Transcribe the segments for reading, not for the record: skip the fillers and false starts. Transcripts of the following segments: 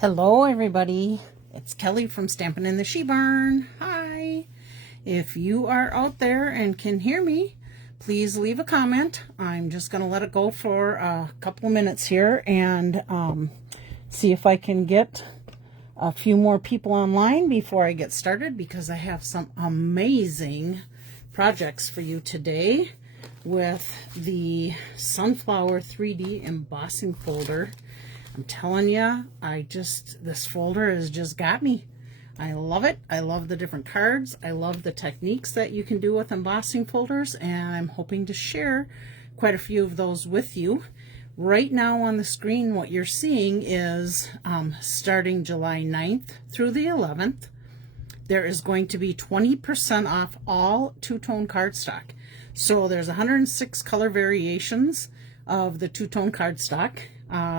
Hello everybody, it's Kelly from Stampin' in the She Barn. Hi! If you are out there and can hear me, please leave a comment. I'm just going to let it go for a couple of minutes here and see if I can get a few more people online before I get started, because I have some amazing projects for you today with the Sunflower 3D Embossing Folder. I'm telling you, this folder has just got me. I love it. I love the different cards. I love the techniques that you can do with embossing folders, and I'm hoping to share quite a few of those with you. Right now on the screen, what you're seeing is starting July 9th through the 11th, there is going to be 20% off all two-tone cardstock. So there's 106 color variations of the two-tone cardstock.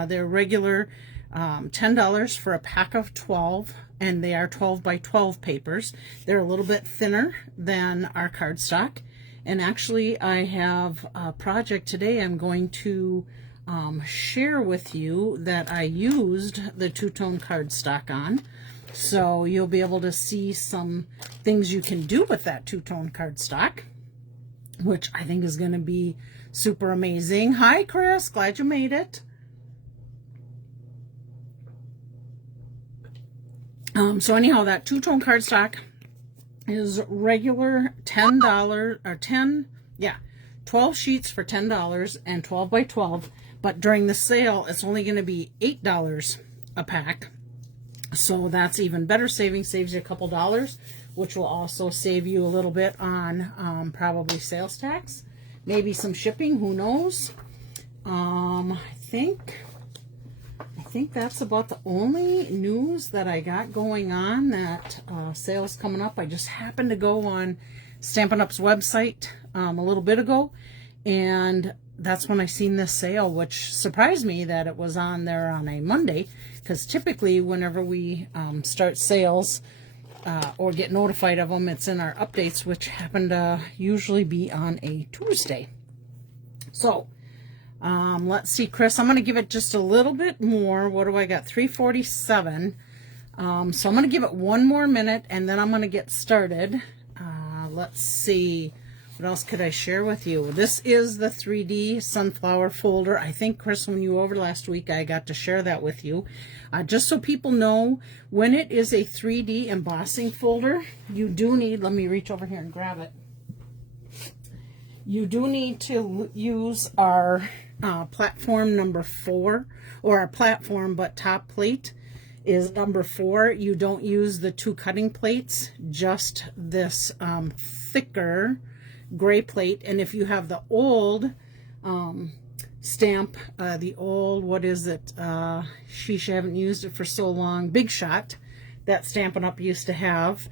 They're regular $10 for a pack of 12, and they are 12 by 12 papers. They're a little bit thinner than our cardstock. And actually, I have a project today I'm going to share with you that I used the two-tone cardstock on. So you'll be able to see some things you can do with that two-tone cardstock, which I think is going to be super amazing. Hi, Chris. Glad you made it. So anyhow, that two-tone cardstock is regular $10 or 12 sheets for $10 and 12 by 12. But during the sale, it's only going to be $8 a pack. So that's even better savings, saves you a couple dollars, which will also save you a little bit on probably sales tax, maybe some shipping, who knows. I think that's about the only news that I got going on. That sale's coming up. I just happened to go on Stampin' Up's website a little bit ago, and that's when I seen this sale, which surprised me that it was on there on a Monday, because typically whenever we start sales or get notified of them, it's in our updates, which happen to usually be on a Tuesday. So let's see, Chris, I'm going to give it just a little bit more. What do I got? 347. So I'm going to give it one more minute, and then I'm going to get started. Let's see. What else could I share with you? This is the 3D Sunflower folder. I think, Chris, when you were over last week, I got to share that with you. Just so people know, when it is a 3D embossing folder, you do need, let me reach over here and grab it. You do need to use our platform number 4, or our platform, but top plate is number 4. You don't use the 2 cutting plates, just this thicker gray plate. And if you have the old stamp, the old, what is it, Schudi-SHE, haven't used it for so long, Big Shot, that Stampin' Up used to have,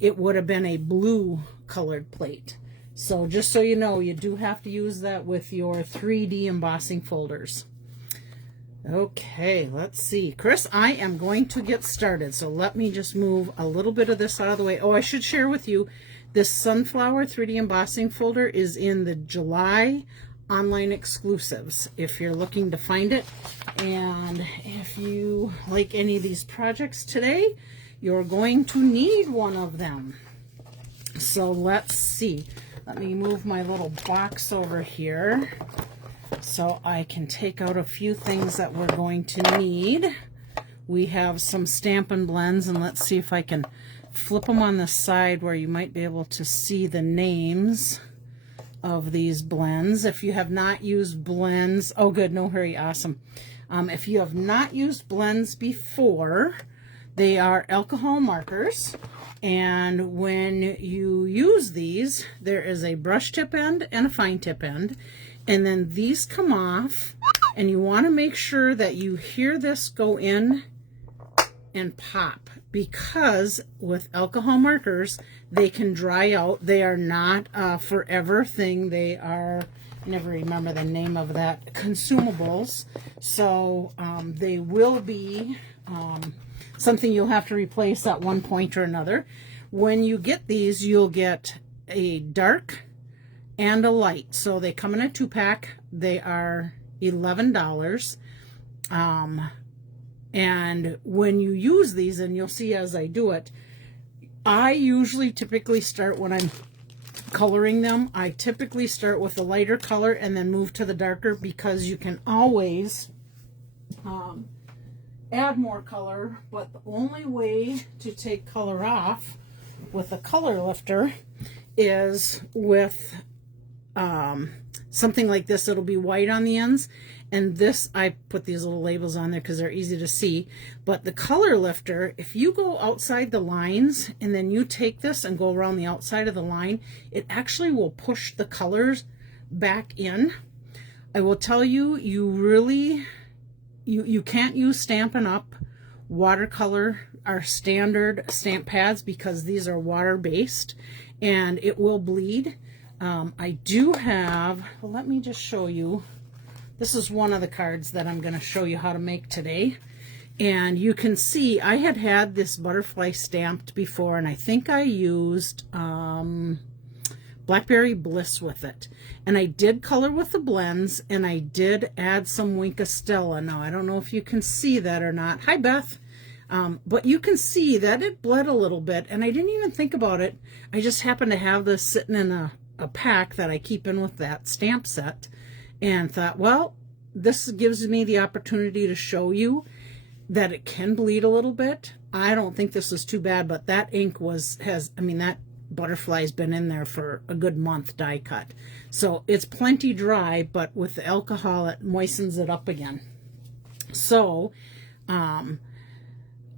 it would have been a blue colored plate. So just so you know, you do have to use that with your 3D embossing folders. Okay, let's see. Chris, I am going to get started. So let me just move a little bit of this out of the way. Oh, I should share with you, this Sunflower 3D embossing folder is in the July online exclusives, if you're looking to find it. And if you like any of these projects today, you're going to need one of them. So let's see. Let me move my little box over here so I can take out a few things that we're going to need. We have some Stampin' Blends, and let's see if I can flip them on the side where you might be able to see the names of these blends. If you have not used blends, oh good, no hurry, awesome. If you have not used blends before, they are alcohol markers. And when you use these, there is a brush tip end and a fine tip end. And then these come off, and you want to make sure that you hear this go in and pop, because with alcohol markers, they can dry out. They are not a forever thing. They are, I never remember the name of that, consumables. So they will be something you'll have to replace at one point or another. When you get these, you'll get a dark and a light. So they come in a 2-pack. They are $11. And when you use these, and you'll see as I do it, I usually typically start when I'm coloring them. I typically start with the lighter color and then move to the darker, because you can always add more color, but the only way to take color off with a color lifter is with something like this. It'll be white on the ends, and this, I put these little labels on there because they're easy to see. But the color lifter, if you go outside the lines and then you take this and go around the outside of the line, it actually will push the colors back in. I will tell you, you can't use Stampin' Up watercolor, our standard stamp pads, because these are water based and it will bleed. I do have, well, let me just show you. This is one of the cards that I'm going to show you how to make today. And you can see I had this butterfly stamped before, and I think I used Blackberry Bliss with it. And I did color with the blends, and I did add some Wink of Stella. Now, I don't know if you can see that or not. Hi, Beth. But you can see that it bled a little bit, and I didn't even think about it. I just happened to have this sitting in a pack that I keep in with that stamp set, and thought, well, this gives me the opportunity to show you that it can bleed a little bit. I don't think this is too bad, but that ink that butterfly's been in there for a good month die cut. So it's plenty dry, but with the alcohol, it moistens it up again. So,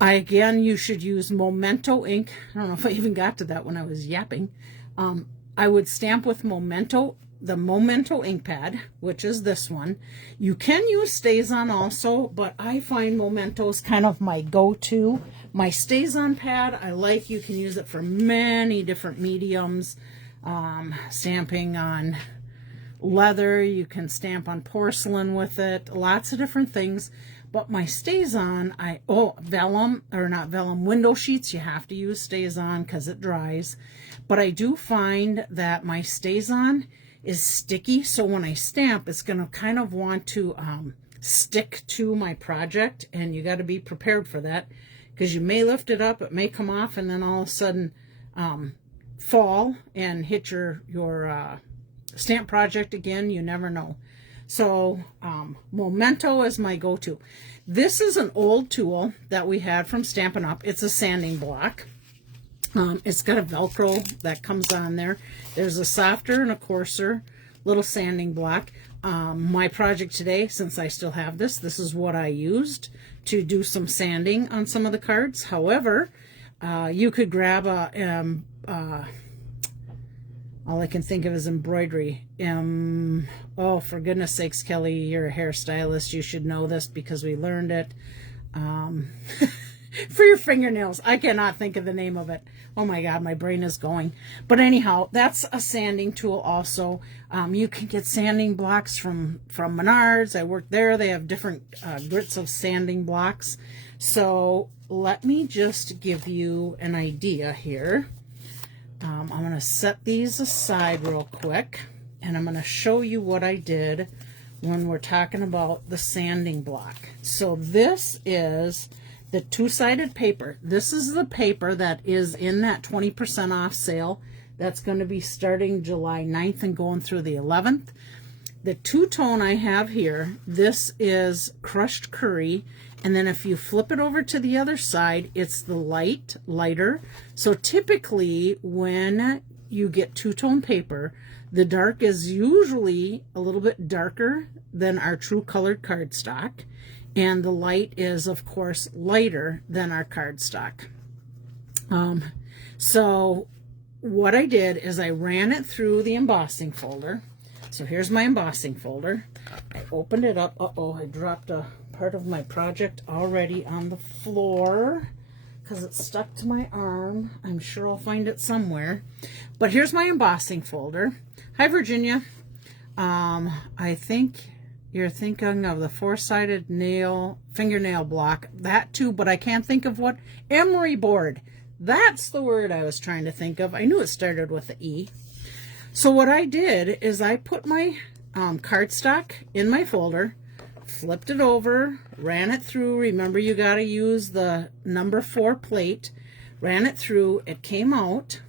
again, you should use Memento ink. I don't know if I even got to that when I was yapping. I would stamp with the Memento ink pad, which is this one. You can use StazOn also, but I find Memento is kind of my go-to. My StazOn pad, I like. You can use it for many different mediums. Stamping on leather, you can stamp on porcelain with it, lots of different things. But my StazOn, vellum window sheets, you have to use StazOn because it dries. But I do find that my StazOn is sticky, so when I stamp, it's going to kind of want to stick to my project, and you got to be prepared for that, because you may lift it up, it may come off, and then all of a sudden fall and hit your stamp project again. You never know. So Memento is my go-to. This is an old tool that we had from Stampin' Up. It's a sanding block. It's got a Velcro that comes on there. There's a softer and a coarser little sanding block. My project today, since I still have this is what I used to do some sanding on some of the cards. However, you could grab all I can think of is embroidery. Oh, for goodness sakes, Kelly, you're a hairstylist. You should know this because we learned it. For your fingernails. I cannot think of the name of it. Oh my God, my brain is going. But anyhow, that's a sanding tool also. You can get sanding blocks from Menards. I worked there. They have different grits of sanding blocks. So let me just give you an idea here. I'm going to set these aside real quick, and I'm going to show you what I did when we're talking about the sanding block. So this is the two-sided paper. This is the paper that is in that 20% off sale. That's going to be starting July 9th and going through the 11th. The two-tone I have here, this is crushed curry. And then if you flip it over to the other side, it's the lighter. So typically when you get two-tone paper, the dark is usually a little bit darker than our true colored cardstock. And the light is, of course, lighter than our cardstock. So what I did is I ran it through the embossing folder. So here's my embossing folder. I opened it up. Uh-oh, I dropped a part of my project already on the floor because it's stuck to my arm. I'm sure I'll find it somewhere. But here's my embossing folder. Hi, Virginia. I think you're thinking of the four-sided fingernail block. That too, but I can't think of what. Emery board. That's the word I was trying to think of. I knew it started with an E. So what I did is I put my cardstock in my folder, flipped it over, ran it through. Remember, you got to use the number 4 plate. Ran it through, it came out,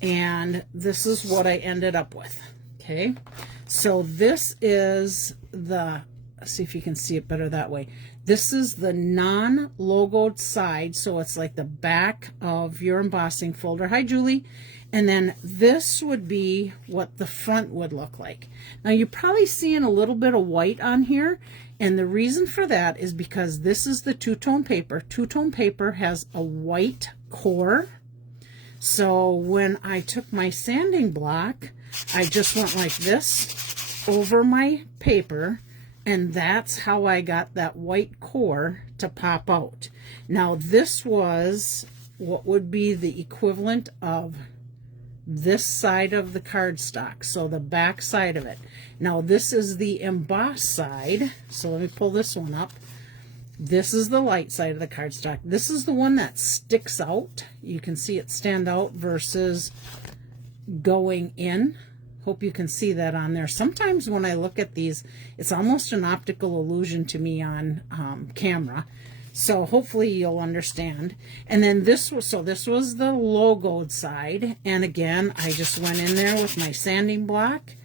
and this is what I ended up with. Okay, so this is the, see if you can see it better that way. This is the non-logoed side, so it's like the back of your embossing folder. Hi, Julie. And then this would be what the front would look like. Now, you're probably seeing a little bit of white on here, and the reason for that is because this is the two-tone paper. Two-tone paper has a white core. So when I took my sanding block, I just went like this over my paper, and that's how I got that white core to pop out. Now, this was what would be the equivalent of this side of the cardstock, so the back side of it. Now, this is the embossed side, so let me pull this one up. This is the light side of the cardstock. This is the one that sticks out. You can see it stand out versus going in. Hope you can see that on there. Sometimes when I look at these, it's almost an optical illusion to me on camera. So hopefully you'll understand. And then this was, so this was the logoed side. And again, I just went in there with my sanding block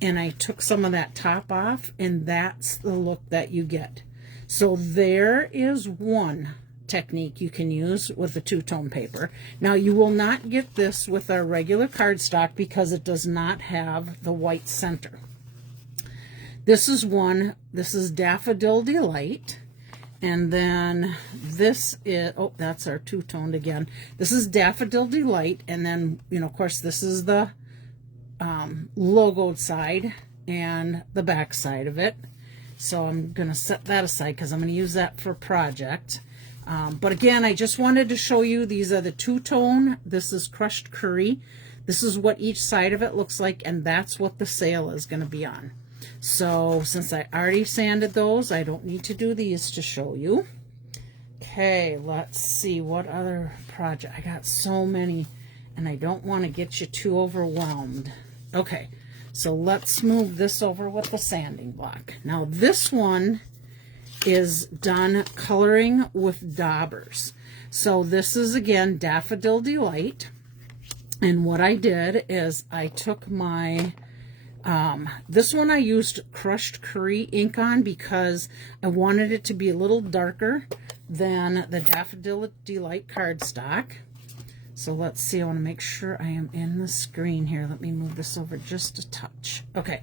and I took some of that top off, and that's the look that you get. So there is one technique you can use with the two-tone paper. Now, you will not get this with our regular cardstock because it does not have the white center. This is one, this is Daffodil Delight. And then this is, oh, that's our two-toned again. This is Daffodil Delight. And then, you know, of course, this is the logoed side and the back side of it. So I'm going to set that aside because I'm going to use that for a project. But again, I just wanted to show you, these are the two-tone. This is crushed curry. This is what each side of it looks like, and that's what the sale is going to be on. So since I already sanded those, I don't need to do these to show you. Okay, let's see what other project. I got so many, and I don't want to get you too overwhelmed. Okay, so let's move this over with the sanding block. Now this one is done coloring with Daubers. So this is again Daffodil Delight. And what I did is I took my, this one I used crushed curry ink on because I wanted it to be a little darker than the Daffodil Delight cardstock. So let's see, I want to make sure I am in the screen here. Let me move this over just a touch. Okay,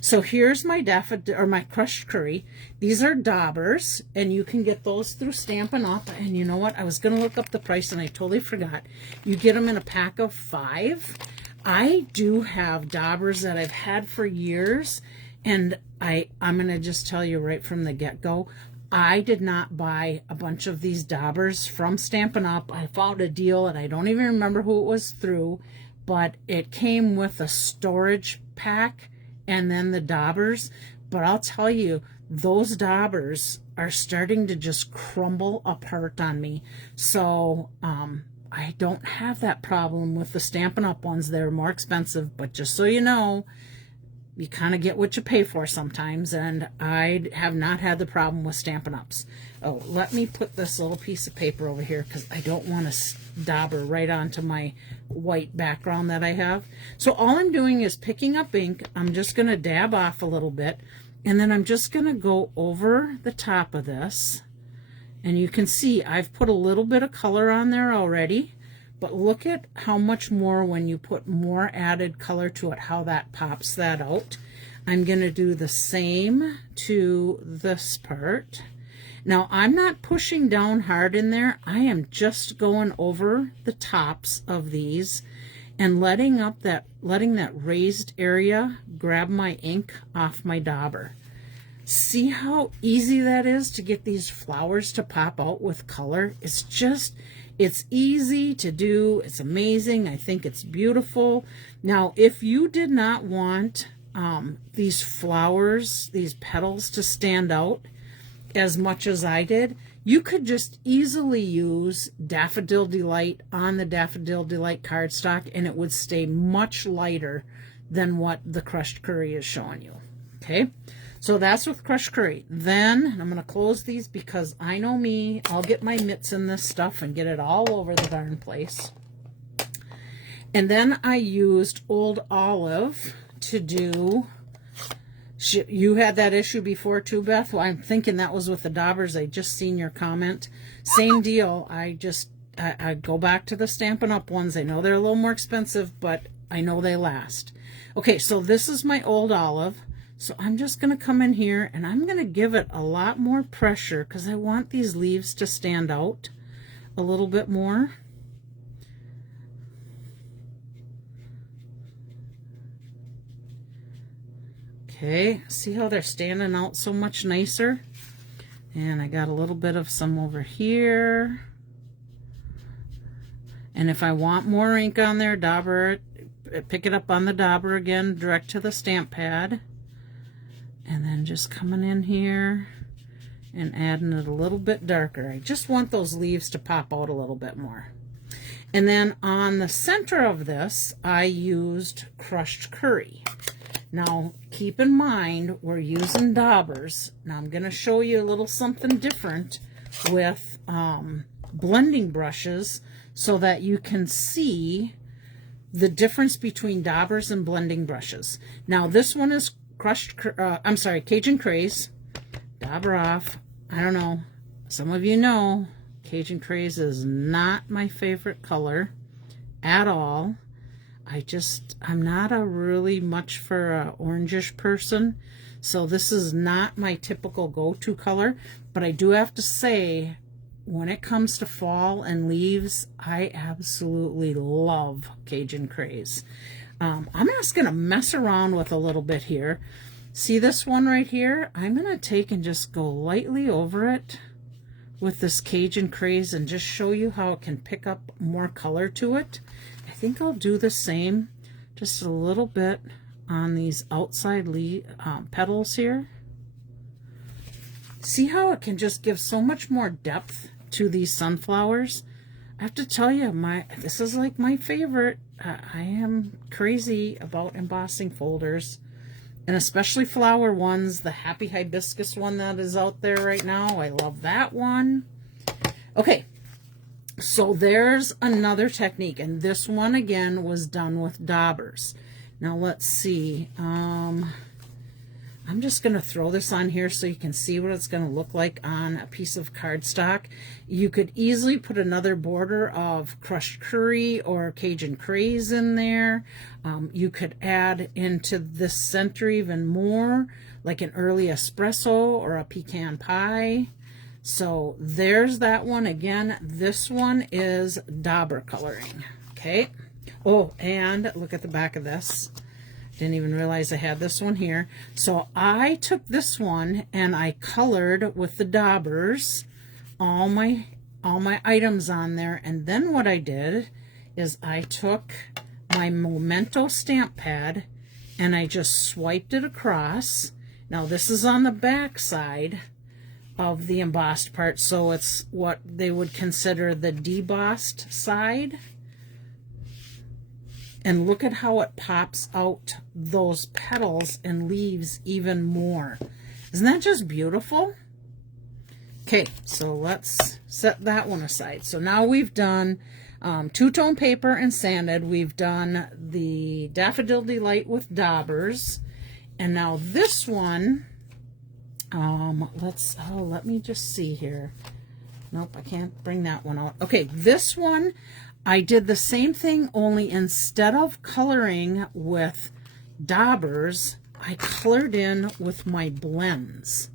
so here's my daffodil, or my crushed curry. These are Daubers, and you can get those through Stampin' Up. And you know what? I was going to look up the price, and I totally forgot. You get them in a pack of 5. I do have Daubers that I've had for years, and I'm going to just tell you right from the get-go, I did not buy a bunch of these Daubers from Stampin' Up. I found a deal, and I don't even remember who it was through, but it came with a storage pack and then the Daubers. But I'll tell you, those Daubers are starting to just crumble apart on me. So I don't have that problem with the Stampin' Up ones. They're more expensive, but just so you know, you kind of get what you pay for sometimes, and I have not had the problem with Stampin' Ups. Oh, let me put this little piece of paper over here because I don't want to dauber right onto my white background that I have. So all I'm doing is picking up ink. I'm just going to dab off a little bit, and then I'm just going to go over the top of this. And you can see I've put a little bit of color on there already. But look at how much more when you put more added color to it, how that pops that out. I'm going to do the same to this part. Now, I'm not pushing down hard in there. I am just going over the tops of these and letting that raised area grab my ink off my dauber. See how easy that is to get these flowers to pop out with color? It's easy to do. It's amazing. I think it's beautiful. Now, if you did not want these flowers, these petals to stand out as much as I did, you could just easily use Daffodil Delight on the Daffodil Delight cardstock, and it would stay much lighter than what the crushed curry is showing you. Okay, So that's with crushed curry. Then I'm going to close these because I know me, I'll get my mitts in this stuff and get it all over the darn place. And then I used Old Olive to do, you had that issue before too, Beth? Well, I'm thinking that was with the Daubers. I just seen your comment. Same deal. I go back to the Stampin' Up ones. I know they're a little more expensive, but I know they last. Okay, so this is my Old Olive. So I'm just going to come in here and I'm going to give it a lot more pressure because I want these leaves to stand out a little bit more. Okay, see how they're standing out so much nicer? And I got a little bit of some over here. And if I want more ink on there, Dauber, pick it up on the Dauber again, direct to the stamp pad. And then just coming in here and adding it a little bit darker. I just want those leaves to pop out a little bit more. And then on the center of this, I used crushed curry. Now, keep in mind, we're using Daubers. Now, I'm going to show you a little something different with blending brushes so that you can see the difference between Daubers and blending brushes. Now, this one is Cajun Craze. Dauber off. I don't know. Some of you know Cajun Craze is not my favorite color at all. I'm not a really much for a orangish person, so this is not my typical go-to color, but I do have to say, when it comes to fall and leaves, I absolutely love Cajun Craze. I'm just going to mess around with a little bit here. See this one right here? I'm going to take and just go lightly over it with this Cajun Craze and just show you how it can pick up more color to it. I think I'll do the same, just a little bit on these outside petals here. See how it can just give so much more depth to these sunflowers? I have to tell you, this is like my favorite. I am crazy about embossing folders, and especially flower ones. The Happy Hibiscus one that is out there right now, I love that one. Okay, so there's another technique, and this one again was done with Daubers. Now let's see. I'm just going to throw this on here so you can see what it's going to look like on a piece of cardstock. You could easily put another border of crushed curry or Cajun Craze in there. You could add into this center even more, like an early espresso or a pecan pie. So there's that one. Again, this one is Dauber coloring. Okay. Oh, and look at the back of this. Didn't even realize I had this one here. So I took this one and I colored with the Daubers all my items on there. And then what I did is I took my Memento stamp pad and I just swiped it across. Now this is on the back side of the embossed part, so it's what they would consider the debossed side. And look at how it pops out those petals and leaves even more. Isn't that just beautiful? Okay, so let's set that one aside. So now we've done two-tone paper and sanded. We've done the Daffodil Delight with Daubers. And now this one, let me just see here. Nope, I can't bring that one out. Okay, this one, I did the same thing, only instead of coloring with Daubers, I colored in with my blends.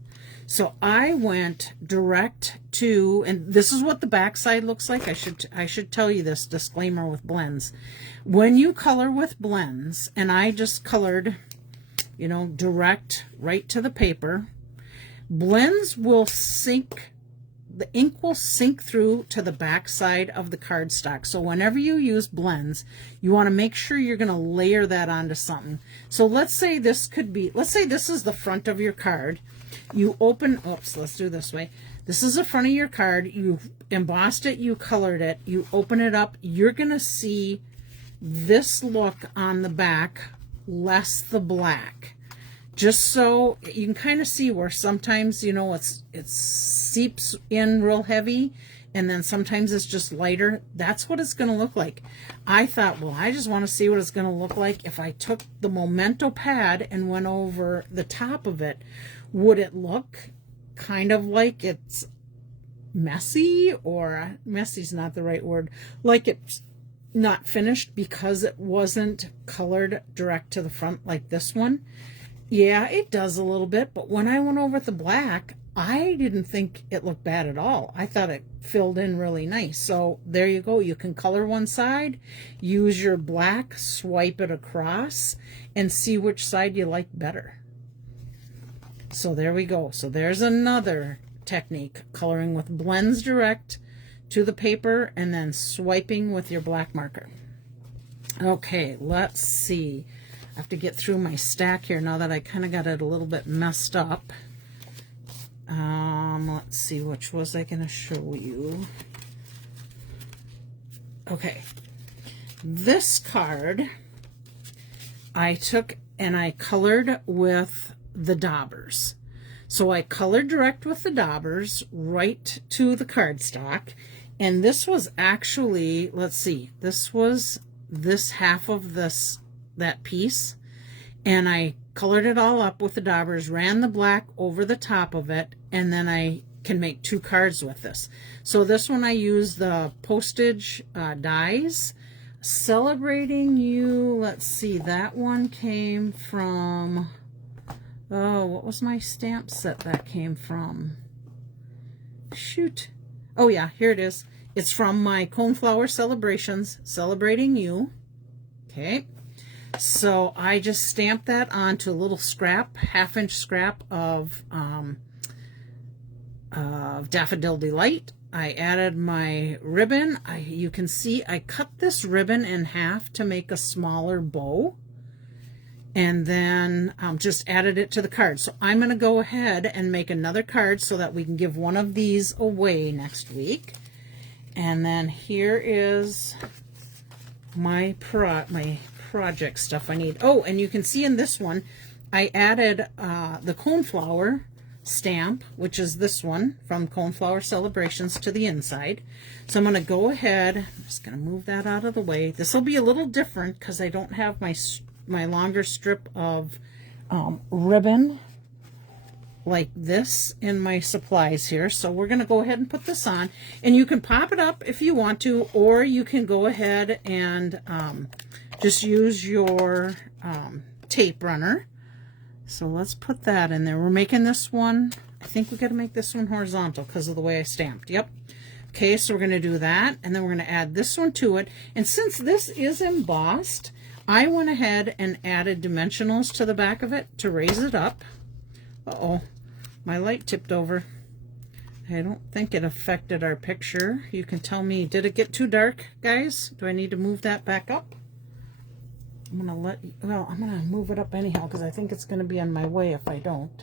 So I went direct to, and this is what the back side looks like. I should tell you this disclaimer with blends. When you color with blends, and I just colored, you know, direct right to the paper, blends will sink. The ink will sink through to the back side of the cardstock. So whenever you use blends, you want to make sure you're going to layer that onto something. So let's say this is the front of your card. You open, oops, let's do it this way. This is the front of your card. You embossed it, you colored it, you open it up. You're going to see this look on the back, less the black. just so you can kind of see where sometimes, you know, it seeps in real heavy, and then sometimes it's just lighter. That's what it's going to look like. I thought, well, I just want to see what it's going to look like if I took the Memento pad and went over the top of it. Would it look kind of like it's messy, or messy's not the right word, like it's not finished because it wasn't colored direct to the front like this one? Yeah, it does a little bit, but when I went over the black, I didn't think it looked bad at all. I thought it filled in really nice. So there you go. You can color one side, use your black, swipe it across, and see which side you like better. So there we go. So there's another technique, coloring with blends direct to the paper and then swiping with your black marker. Okay, let's see. I have to get through my stack here now that I kind of got it a little bit messed up. Let's see, which was I going to show you? Okay, this card I took and I colored with the Daubers. So I colored direct with the Daubers right to the cardstock, and this was actually, let's see, this was this half of that piece, and I colored it all up with the Daubers, ran the black over the top of it, and then I can make 2 cards with this. So this one I used the postage dies. Celebrating You, let's see, that one came from, oh, what was my stamp set that came from? Shoot. Oh yeah, here it is. It's from my Coneflower Celebrations, Celebrating You. Okay. So I just stamped that onto a little scrap, 1/2-inch scrap of Daffodil Delight. I added my ribbon. You can see I cut this ribbon in half to make a smaller bow, and then just added it to the card. So I'm going to go ahead and make another card so that we can give one of these away next week. And then here is my project stuff I need. Oh, and you can see in this one, I added the Coneflower stamp, which is this one from Coneflower Celebrations, to the inside. So I'm going to go ahead, I'm just going to move that out of the way. This will be a little different because I don't have my longer strip of ribbon like this in my supplies here. So we're going to go ahead and put this on, and you can pop it up if you want to, or you can go ahead and just use your tape runner. So let's put that in there. We're making this one, I think we got to make this one horizontal because of the way I stamped. Yep. Okay, so we're going to do that, and then we're going to add this one to it. And since this is embossed, I went ahead and added dimensionals to the back of it to raise it up. Uh-oh, my light tipped over. I don't think it affected our picture. You can tell me, did it get too dark, guys? Do I need to move that back up? I'm going to move it up anyhow because I think it's going to be on my way if I don't.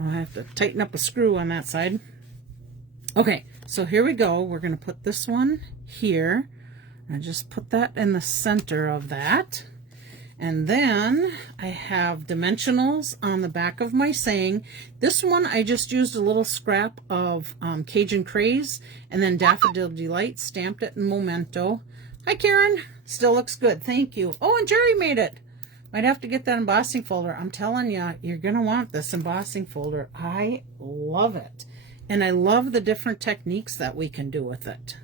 I'll have to tighten up a screw on that side. Okay, so here we go. We're going to put this one here. And just put that in the center of that. And then I have dimensionals on the back of my saying. This one I just used a little scrap of Cajun Craze and then Daffodil Delight, stamped it in Memento. Hi Karen, still looks good, thank you. Oh, and Jerry made it. Might have to get that embossing folder. I'm telling you, you're going to want this embossing folder. I love it. And I love the different techniques that we can do with it.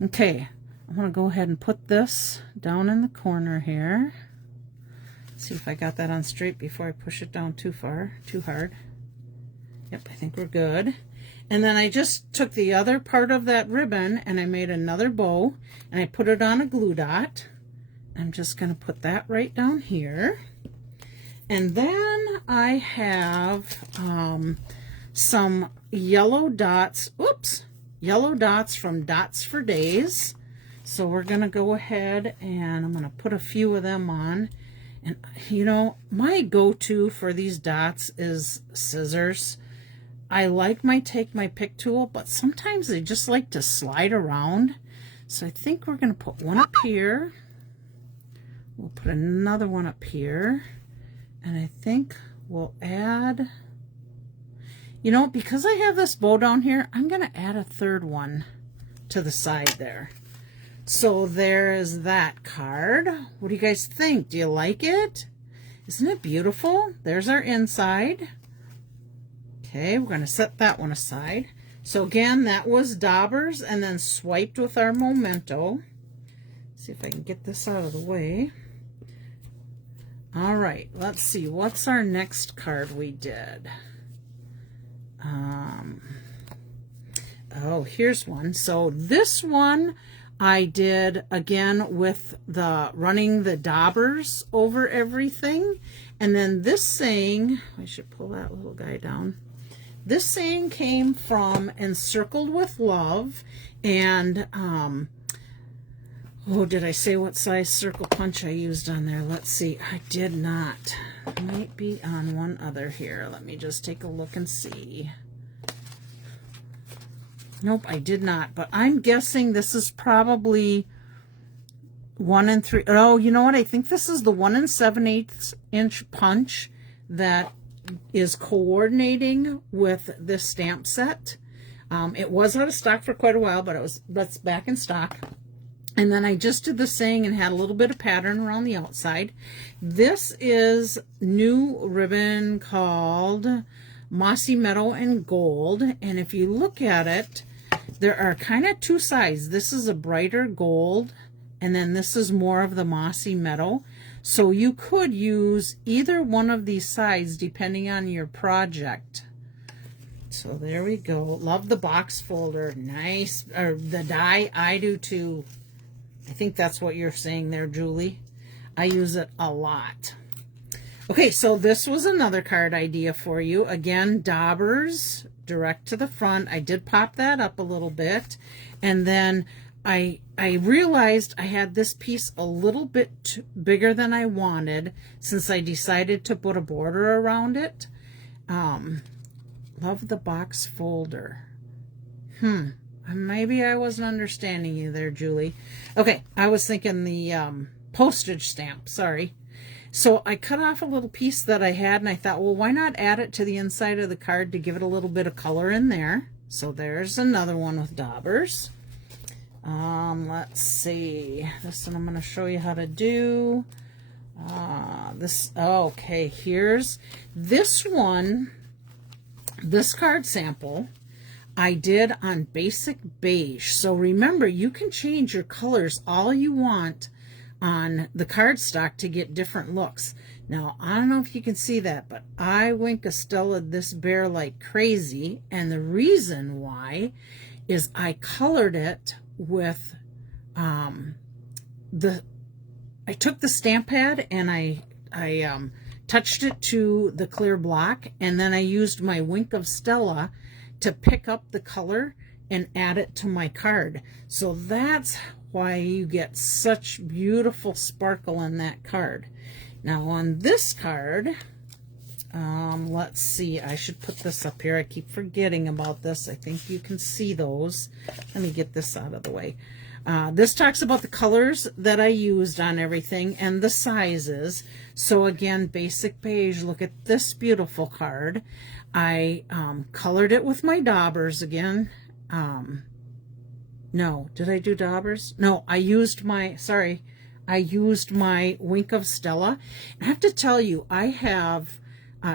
Okay, I'm going to go ahead and put this down in the corner here. See if I got that on straight before I push it down too hard. Yep, I think we're good. And then I just took the other part of that ribbon and I made another bow and I put it on a glue dot. I'm just going to put that right down here. And then I have some yellow dots, yellow dots from Dots for Days. So we're going to go ahead and I'm going to put a few of them on. And you know, my go-to for these dots is scissors. I like my Take My Pick tool, but sometimes they just like to slide around. So I think we're going to put one up here. We'll put another one up here. And I think we'll add, you know, because I have this bow down here, I'm going to add a third one to the side there. So there's that card. What do you guys think? Do you like it? Isn't it beautiful? There's our inside. Okay, we're going to set that one aside. So again, that was Daubers and then swiped with our Memento. See if I can get this out of the way. All right, let's see. What's our next card we did? Oh, here's one. So this one I did again with the running the Daubers over everything. And then this saying, I should pull that little guy down. This saying came from Encircled with Love. And, oh, did I say what size circle punch I used on there? Let's see. I did not. It might be on one other here. Let me just take a look and see. Nope, I did not. But I'm guessing this is probably 1 3. Oh, you know what? I think this is the 1 7/8 inch punch that is coordinating with this stamp set. It was out of stock for quite a while, but that's back in stock. And then I just did the saying and had a little bit of pattern around the outside. This is new ribbon called Mossy Meadow and Gold. And if you look at it, there are kind of two sides. This is a brighter gold, and then this is more of the Mossy Meadow. So you could use either one of these sides depending on your project. So there we go. Love the box folder. Nice. Or the die. I do too. I think that's what you're saying there, Julie. I use it a lot. Okay, so this was another card idea for you. Again, Daubers, direct to the front. I did pop that up a little bit. And then I realized I had this piece a little bit bigger than I wanted since I decided to put a border around it. Love the box folder. Maybe I wasn't understanding you there, Julie. Okay, I was thinking the postage stamp, sorry. So I cut off a little piece that I had, and I thought, well, why not add it to the inside of the card to give it a little bit of color in there? So there's another one with Daubers. Let's see. This one I'm going to show you how to do. Okay, here's this one. This card sample I did on basic beige. So remember, you can change your colors all you want on the cardstock to get different looks. Now, I don't know if you can see that, but I Wink of Stella this bear like crazy. And the reason why is I colored it with, I took the stamp pad and I touched it to the clear block, and then I used my Wink of Stella to pick up the color and add it to my card. So that's why you get such beautiful sparkle in that card. Now on this card, let's see, I should put this up here. I keep forgetting about this. I think you can see those. Let me get this out of the way. This talks about the colors that I used on everything and the sizes. So again, basic beige. Look at this beautiful card. I colored it with my Daubers again. No, did I do Daubers? No, I used my Wink of Stella. I have to tell you, I have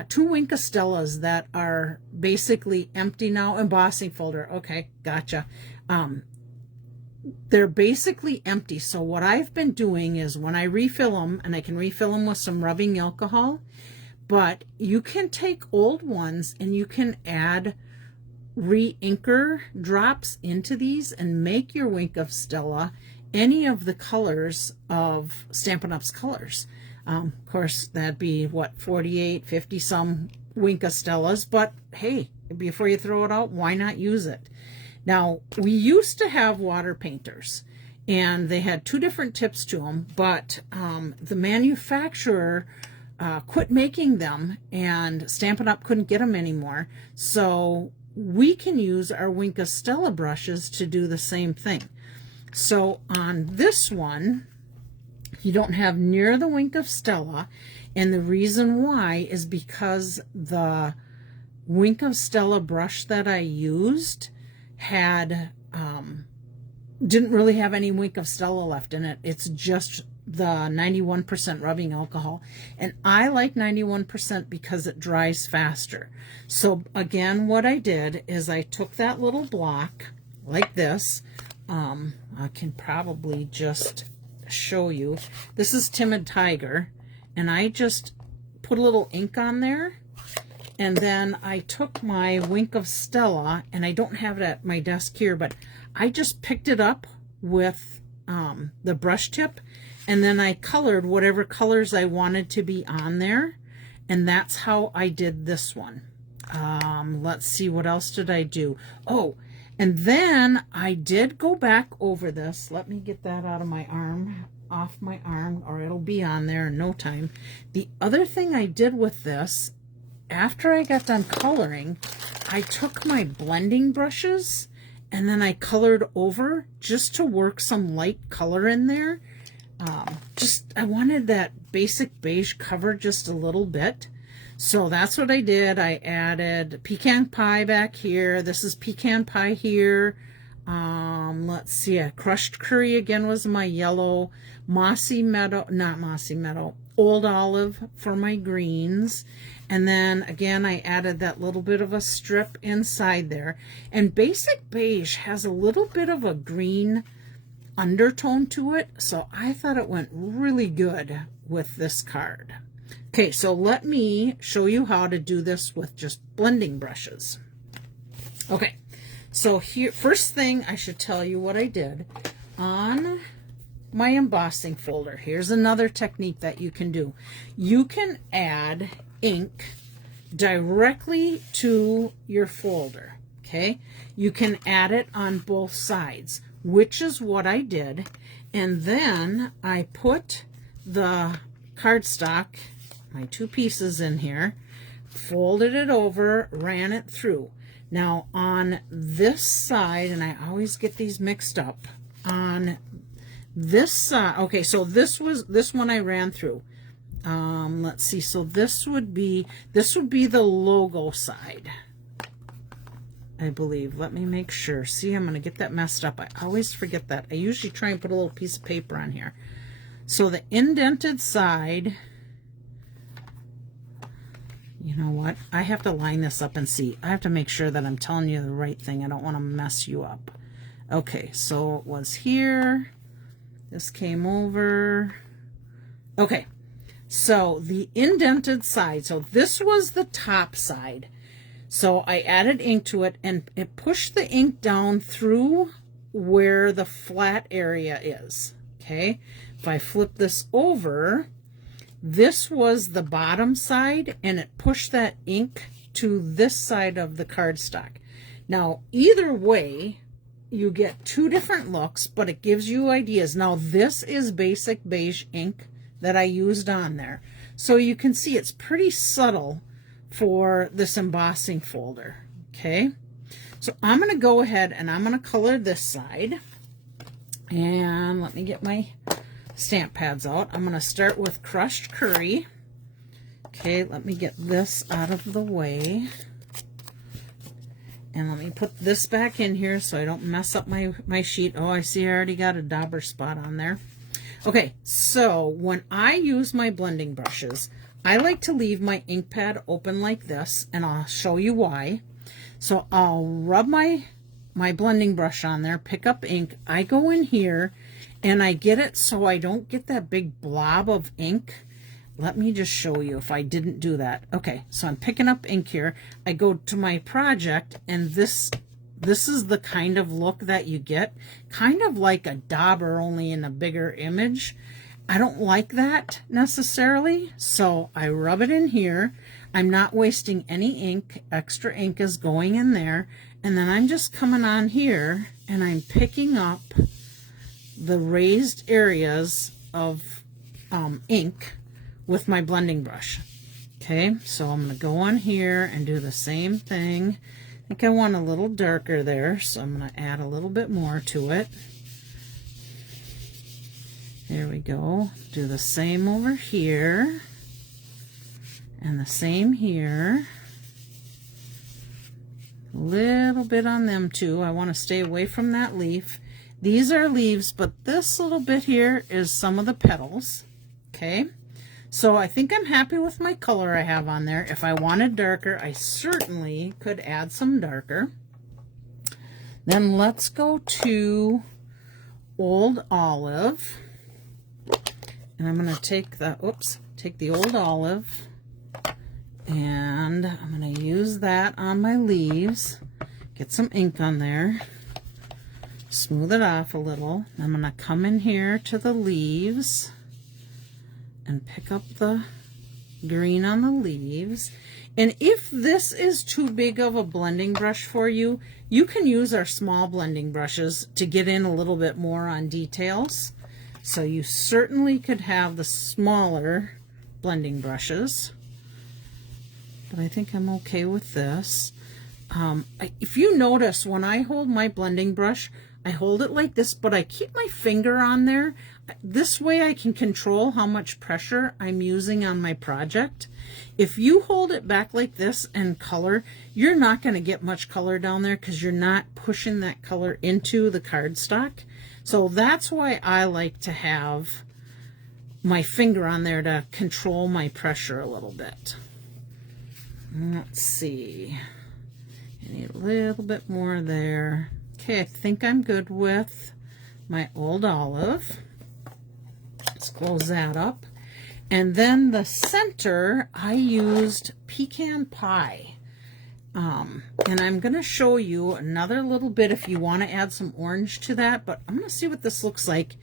2 Wink of Stellas that are basically empty now. Embossing folder. Okay, gotcha. They're basically empty. So what I've been doing is when I refill them, and I can refill them with some rubbing alcohol, but you can take old ones and you can add re-inker drops into these and make your Wink of Stella any of the colors of Stampin' Up's colors. Of course, that'd be, what, 48, 50 some Wink of Stellas, but hey, before you throw it out, why not use it? Now, we used to have water painters, and they had 2 different tips to them, but the manufacturer quit making them, and Stampin' Up couldn't get them anymore. So we can use our Wink of Stella brushes to do the same thing. So on this one, You don't have near the Wink of Stella, and the reason why is because the Wink of Stella brush that I used had didn't really have any Wink of Stella left in it. It's just the 91% rubbing alcohol, and I like 91% because it dries faster. So again, what I did is I took that little block like this. I can probably just show you. This is Timid Tiger, and I just put a little ink on there, and then I took my Wink of Stella, and I don't have it at my desk here, but I just picked it up with the brush tip, and then I colored whatever colors I wanted to be on there, and that's how I did this one. Let's see, what else did I do? Oh, and then I did go back over this. Let me get that out of my arm, off my arm, or it'll be on there in no time. The other thing I did with this, after I got done coloring, I took my blending brushes and then I colored over just to work some light color in there. I wanted that basic beige cover just a little bit. So that's what I did. I added pecan pie back here. This is pecan pie here. Let's see, crushed curry again was my yellow. Mossy meadow, not mossy meadow, old olive for my greens. And then again, I added that little bit of a strip inside there. And basic beige has a little bit of a green undertone to it, so I thought it went really good with this card. Okay, so let me show you how to do this with just blending brushes. Okay, so here, first thing I should tell you what I did on my embossing folder. Here's another technique that you can do. You can add ink directly to your folder, okay? You can add it on both sides, which is what I did. And then I put the cardstock, my two pieces in here, folded it over, ran it through. Now on this side, and I always get these mixed up, on this side, okay, so this one I ran through. Let's see, so this would be the logo side, I believe. Let me make sure. See, I'm going to get that messed up. I always forget that. I usually try and put a little piece of paper on here. So the indented side, you know what? I have to line this up and see. I have to make sure that I'm telling you the right thing. I don't want to mess you up. Okay, so it was here. This came over. Okay, so the indented side. So this was the top side. So I added ink to it, and it pushed the ink down through where the flat area is. Okay, if I flip this over, this was the bottom side, and it pushed that ink to this side of the cardstock. Now, either way, you get two different looks, but it gives you ideas. Now, this is basic beige ink that I used on there. So you can see it's pretty subtle for this embossing folder. Okay, so I'm going to go ahead and I'm going to color this side. And let me get my stamp pads out. I'm going to start with crushed curry. Okay, let me get this out of the way. And let me put this back in here so I don't mess up my sheet. Oh, I see I already got a dauber spot on there. Okay, so when I use my blending brushes, I like to leave my ink pad open like this, and I'll show you why. So I'll rub my blending brush on there, pick up ink. I go in here and I get it so I don't get that big blob of ink. Let me just show you if I didn't do that. Okay, so I'm picking up ink here. I go to my project, and this is the kind of look that you get. Kind of like a dauber, only in a bigger image. I don't like that necessarily, so I rub it in here. I'm not wasting any ink. Extra ink is going in there. And then I'm just coming on here, and I'm picking up the raised areas of ink with my blending brush. Okay, so I'm going to go on here and do the same thing. I think I want a little darker there, so I'm going to add a little bit more to it. There we go. Do the same over here. And the same here. A little bit on them too. I want to stay away from that leaf. These are leaves, but this little bit here is some of the petals. Okay. So I think I'm happy with my color I have on there. If I wanted darker, I certainly could add some darker. Then let's go to Old Olive. And I'm going to take the, take the Old Olive, and I'm going to use that on my leaves. Get some ink on there. Smooth it off a little. I'm going to come in here to the leaves and pick up the green on the leaves. And if this is too big of a blending brush for you, you can use our small blending brushes to get in a little bit more on details. So you certainly could have the smaller blending brushes. But I think I'm okay with this. If you notice, when I hold my blending brush, I hold it like this, but I keep my finger on there. This way I can control how much pressure I'm using on my project. If you hold it back like this and color, you're not going to get much color down there because you're not pushing that color into the cardstock. So that's why I like to have my finger on there to control my pressure a little bit. Let's see. I need a little bit more there. Okay, I think I'm good with my Old Olive. Let's close that up. And then the center, I used Pecan Pie. And I'm going to show you another little bit if you want to add some orange to that, but I'm going to see what this looks like,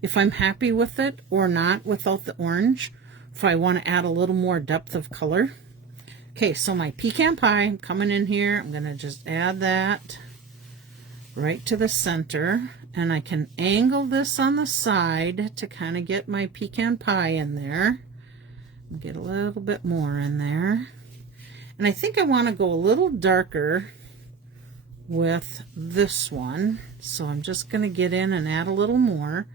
if I'm happy with it or not without the orange, if I want to add a little more depth of color. Okay, so my Pecan Pie, I'm coming in here, I'm going to just add that right to the center, and I can angle this on the side to kind of get my Pecan Pie in there. Get a little bit more in there. And I think I want to go a little darker with this one. So I'm just going to get in and add a little more.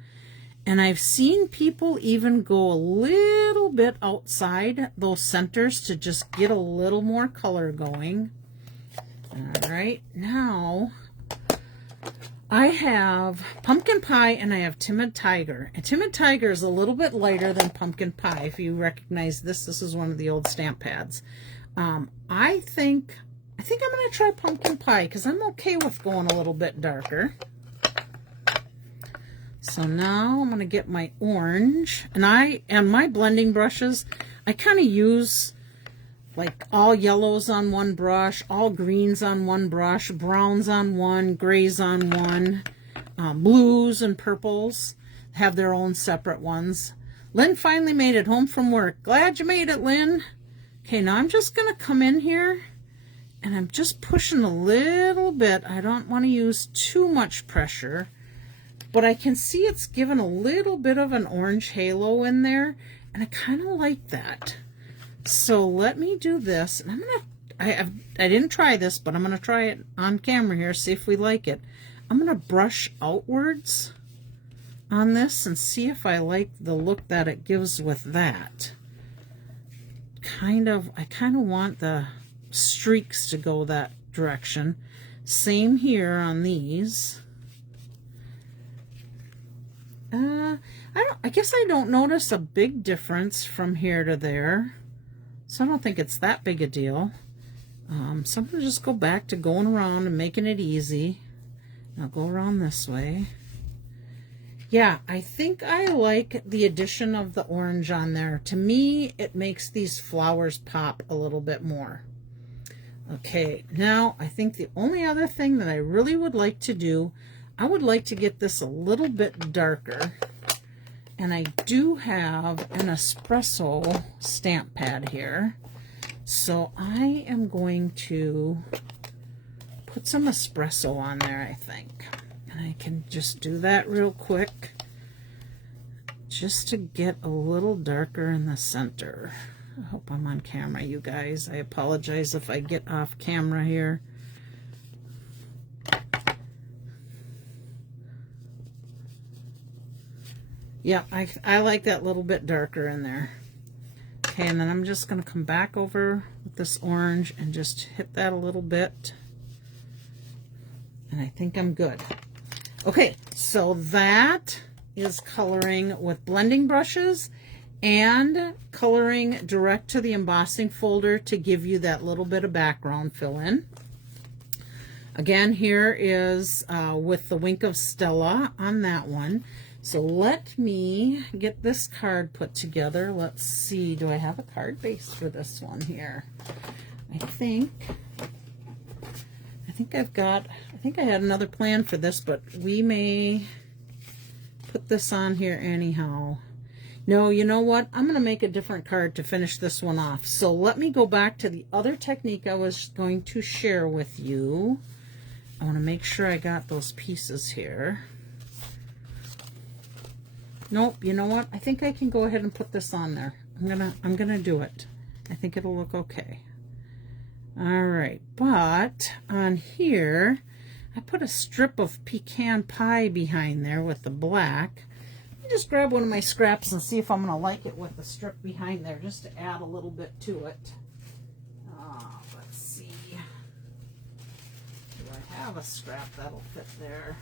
And I've seen people even go a little bit outside those centers to just get a little more color going. All right, now I have Pumpkin Pie and I have Timid Tiger. And Timid Tiger is a little bit lighter than Pumpkin Pie. If you recognize this, this is one of the old stamp pads. I think I'm going to try Pumpkin Pie because I'm okay with going a little bit darker. So now I'm going to get my orange, and my blending brushes, I kind of use like all yellows on one brush, all greens on one brush, browns on one, grays on one, blues and purples have their own separate ones. Lynn finally made it home from work. Glad you made it, Lynn. Okay, now I'm just going to come in here and I'm just pushing a little bit. I don't want to use too much pressure, but I can see it's given a little bit of an orange halo in there, and I kind of like that. So let me do this, and I'm gonna, I didn't try this, but I'm gonna try it on camera here, see if we like it. I'm gonna brush outwards on this and see if I like the look that it gives with that. I kind of want the streaks to go that direction. Same here on these. I guess I don't notice a big difference from here to there, so I don't think it's that big a deal. So I'm going to just go back to going around and making it easy. I'll go around this way. Yeah, I think I like the addition of the orange on there. To me, it makes these flowers pop a little bit more. Okay, now I think the only other thing that I really would like to do, I would like to get this a little bit darker. And I do have an espresso stamp pad here. So I am going to put some espresso on there, I think. And I can just do that real quick, just to get a little darker in the center. I hope I'm on camera, you guys. I apologize if I get off camera here. Yeah, I like that little bit darker in there. Okay, and then I'm just going to come back over with this orange and just hit that a little bit. And I think I'm good. Okay, so that is coloring with blending brushes and coloring direct to the embossing folder to give you that little bit of background fill in. Again, here is with the Wink of Stella on that one. So let me get this card put together. Let's see, do I have a card base for this one here? I think I had another plan for this, but we may put this on here anyhow. No, you know what? I'm going to make a different card to finish this one off. So let me go back to the other technique I was going to share with you. I want to make sure I got those pieces here. Nope, you know what? I think I can go ahead and put this on there. I'm gonna do it. I think it'll look okay. All right, but on here, I put a strip of pecan pie behind there with the black. Let me just grab one of my scraps and see if I'm gonna like it with the strip behind there, just to add a little bit to it. Let's see. Do I have a scrap that'll fit there?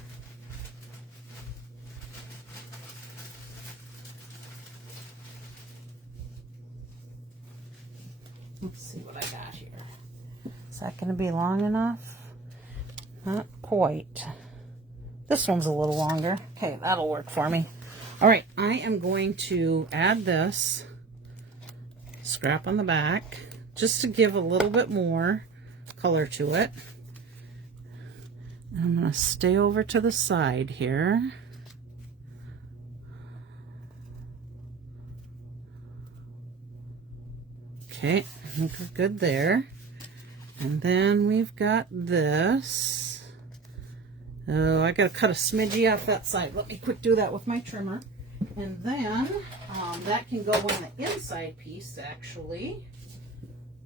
Let's see what I got here. Is that going to be long enough? Not quite. This one's a little longer. Okay, that'll work for me. All right, I am going to add this scrap on the back just to give a little bit more color to it. And I'm going to stay over to the side here. Okay, I think we're good there. And then we've got this. Oh, I gotta cut a smidgy off that side. Let me quick do that with my trimmer. And then that can go on the inside piece, actually.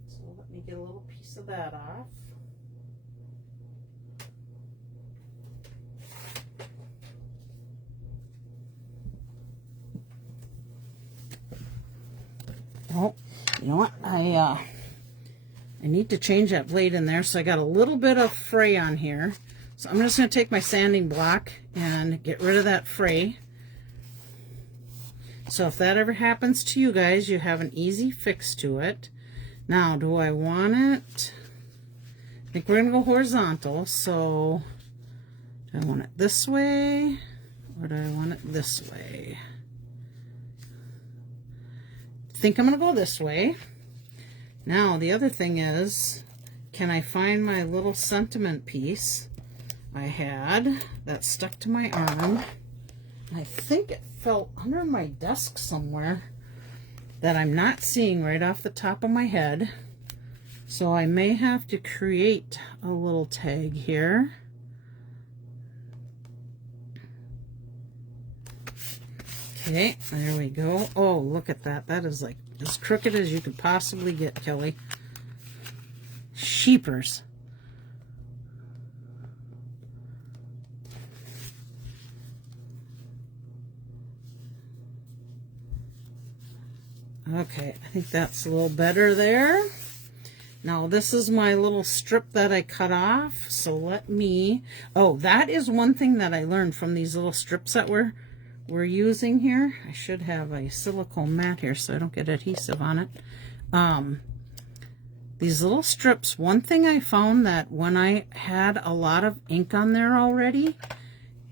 So let me get a little piece of that off. Oh, you know what? I need to change that blade in there, so I got a little bit of fray on here. So I'm just going to take my sanding block and get rid of that fray. So if that ever happens to you guys, you have an easy fix to it. Now, do I want it? I think we're going to go horizontal, so do I want it this way, or do I want it this way? I think I'm going to go this way. Now, the other thing is, can I find my little sentiment piece I had that stuck to my arm? I think it fell under my desk somewhere that I'm not seeing right off the top of my head. So I may have to create a little tag here. Okay, there we go. Oh, look at that. That is like as crooked as you could possibly get, Kelly. Sheepers. Okay, I think that's a little better there. Now this is my little strip that I cut off. So let me, oh, that is one thing that I learned from these little strips that we're using here. I should have a silicone mat here so I don't get adhesive on it. These little strips, one thing I found that when I had a lot of ink on there already,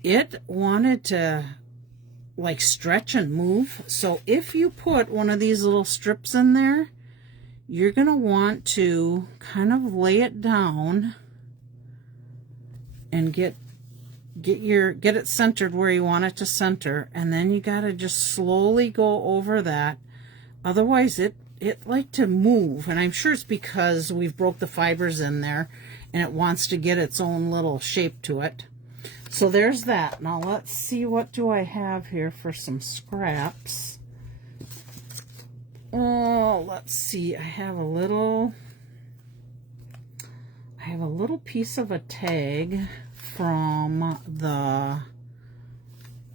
it wanted to like stretch and move. So if you put one of these little strips in there, you're going to want to kind of lay it down and get it centered where you want it to center, and then you got to just slowly go over that. Otherwise it like to move, and I'm sure it's because we've broke the fibers in there and it wants to get its own little shape to it. So there's that. Now let's see, what do I have here for some scraps? Oh, let's see. I have a little piece of a tag from the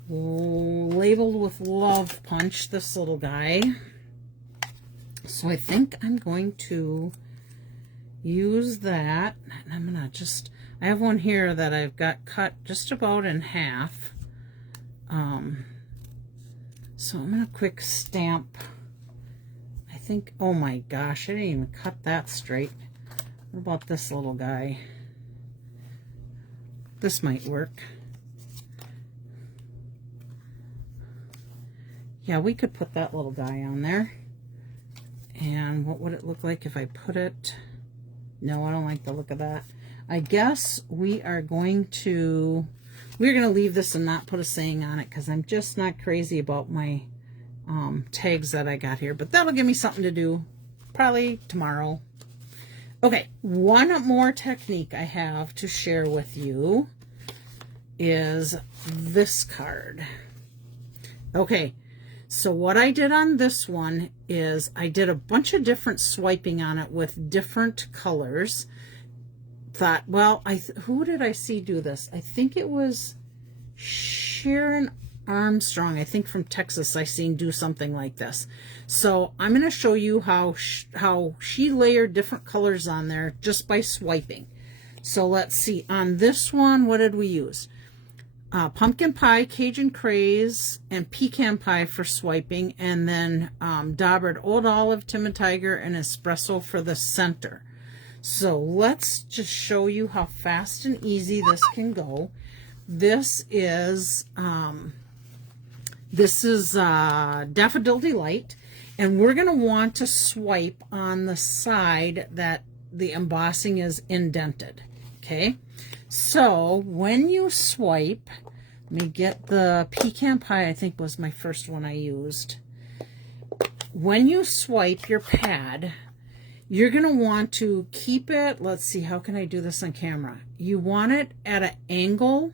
labeled with Love Punch, this little guy. So I think I'm going to use that. And I'm going to just, I have one here that I've got cut just about in half. So I'm going to quick stamp. I think, oh my gosh, I didn't even cut that straight. What about this little guy? This might work. Yeah, we could put that little guy on there. And what would it look like if I put it? No, I don't like the look of that. I guess we're going to leave this and not put a saying on it because I'm just not crazy about my tags that I got here. But that'll give me something to do probably tomorrow. Okay, one more technique I have to share with you is this card. Okay, so what I did on this one is I did a bunch of different swiping on it with different colors. Thought, well, who did I see do this? I think it was Sharon Armstrong, I think from Texas. I seen do something like this. So I'm going to show you how she layered different colors on there just by swiping. So let's see. On this one, what did we use? Pumpkin pie, Cajun craze, and pecan pie for swiping, and then Daubers Old Olive, Timid Tiger, and espresso for the center. So let's just show you how fast and easy this can go. This is Daffodil Delight, and we're going to want to swipe on the side that the embossing is indented. Okay, so when you swipe, let me get the pecan pie, I think was my first one I used. When you swipe your pad, you're going to want to keep it, let's see, how can I do this on camera? You want it at an angle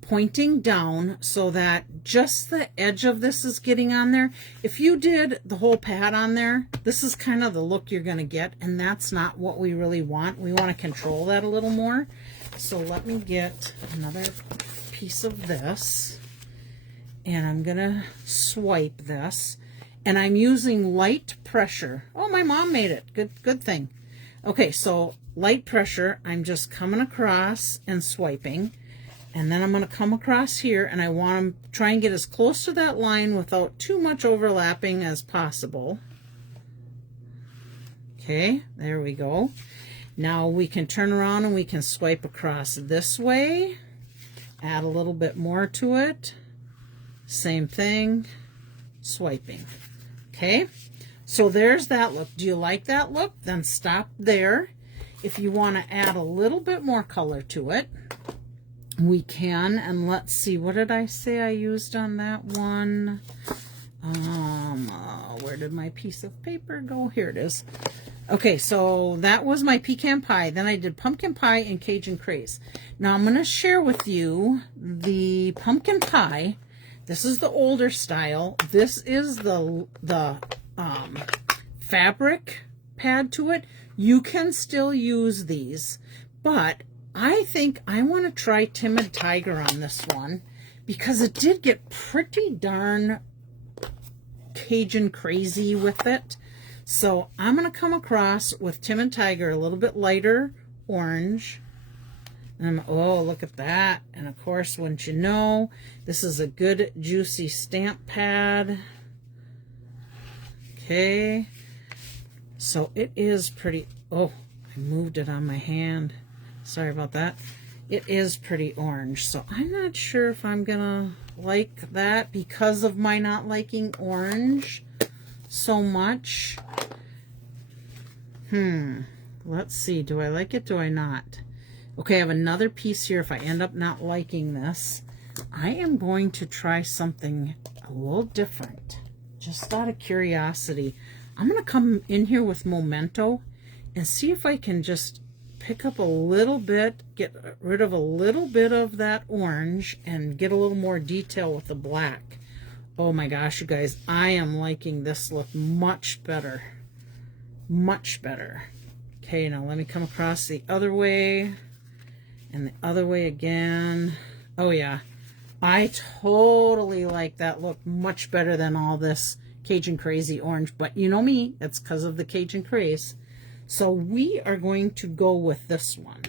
pointing down so that just the edge of this is getting on there. If you did the whole pad on there, this is kind of the look you're going to get, and that's not what we really want. We want to control that a little more. So let me get another piece of this, and I'm going to swipe this, and I'm using light pressure. Oh, my mom made it. Good thing. Okay, so light pressure, I'm just coming across and swiping. And then I'm going to come across here, and I want to try and get as close to that line without too much overlapping as possible. Okay, there we go. Now we can turn around and we can swipe across this way. Add a little bit more to it. Same thing, swiping. Okay, so there's that look. Do you like that look? Then stop there. If you want to add a little bit more color to it, we can. And let's see, what did I say I used on that one? Where did my piece of paper go? Here it is. Okay, so that was my pecan pie. Then I did pumpkin pie and Cajun craze. Now I'm going to share with you the pumpkin pie. This is the older style. This is the fabric pad to it. You can still use these, but I think I want to try Timid Tiger on this one because it did get pretty darn Cajun crazy with it. So I'm going to come across with Timid Tiger, a little bit lighter orange. And oh, look at that. And of course, wouldn't you know, this is a good juicy stamp pad. Okay. So it is pretty, oh, I moved it on my hand. Sorry about that. It is pretty orange, so I'm not sure if I'm gonna like that because of my not liking orange so much. Let's see. Do I like it? Do I not? Okay, I have another piece here. If I end up not liking this, I am going to try something a little different, just out of curiosity. I'm gonna come in here with Memento and see if I can just pick up a little bit, get rid of a little bit of that orange and get a little more detail with the black. Oh my gosh, you guys, I am liking this look much better. Much better. Okay, now let me come across the other way and the other way again. Oh yeah, I totally like that look much better than all this Cajun Crazy orange, but you know me, it's because of the Cajun Craze. So we are going to go with this one.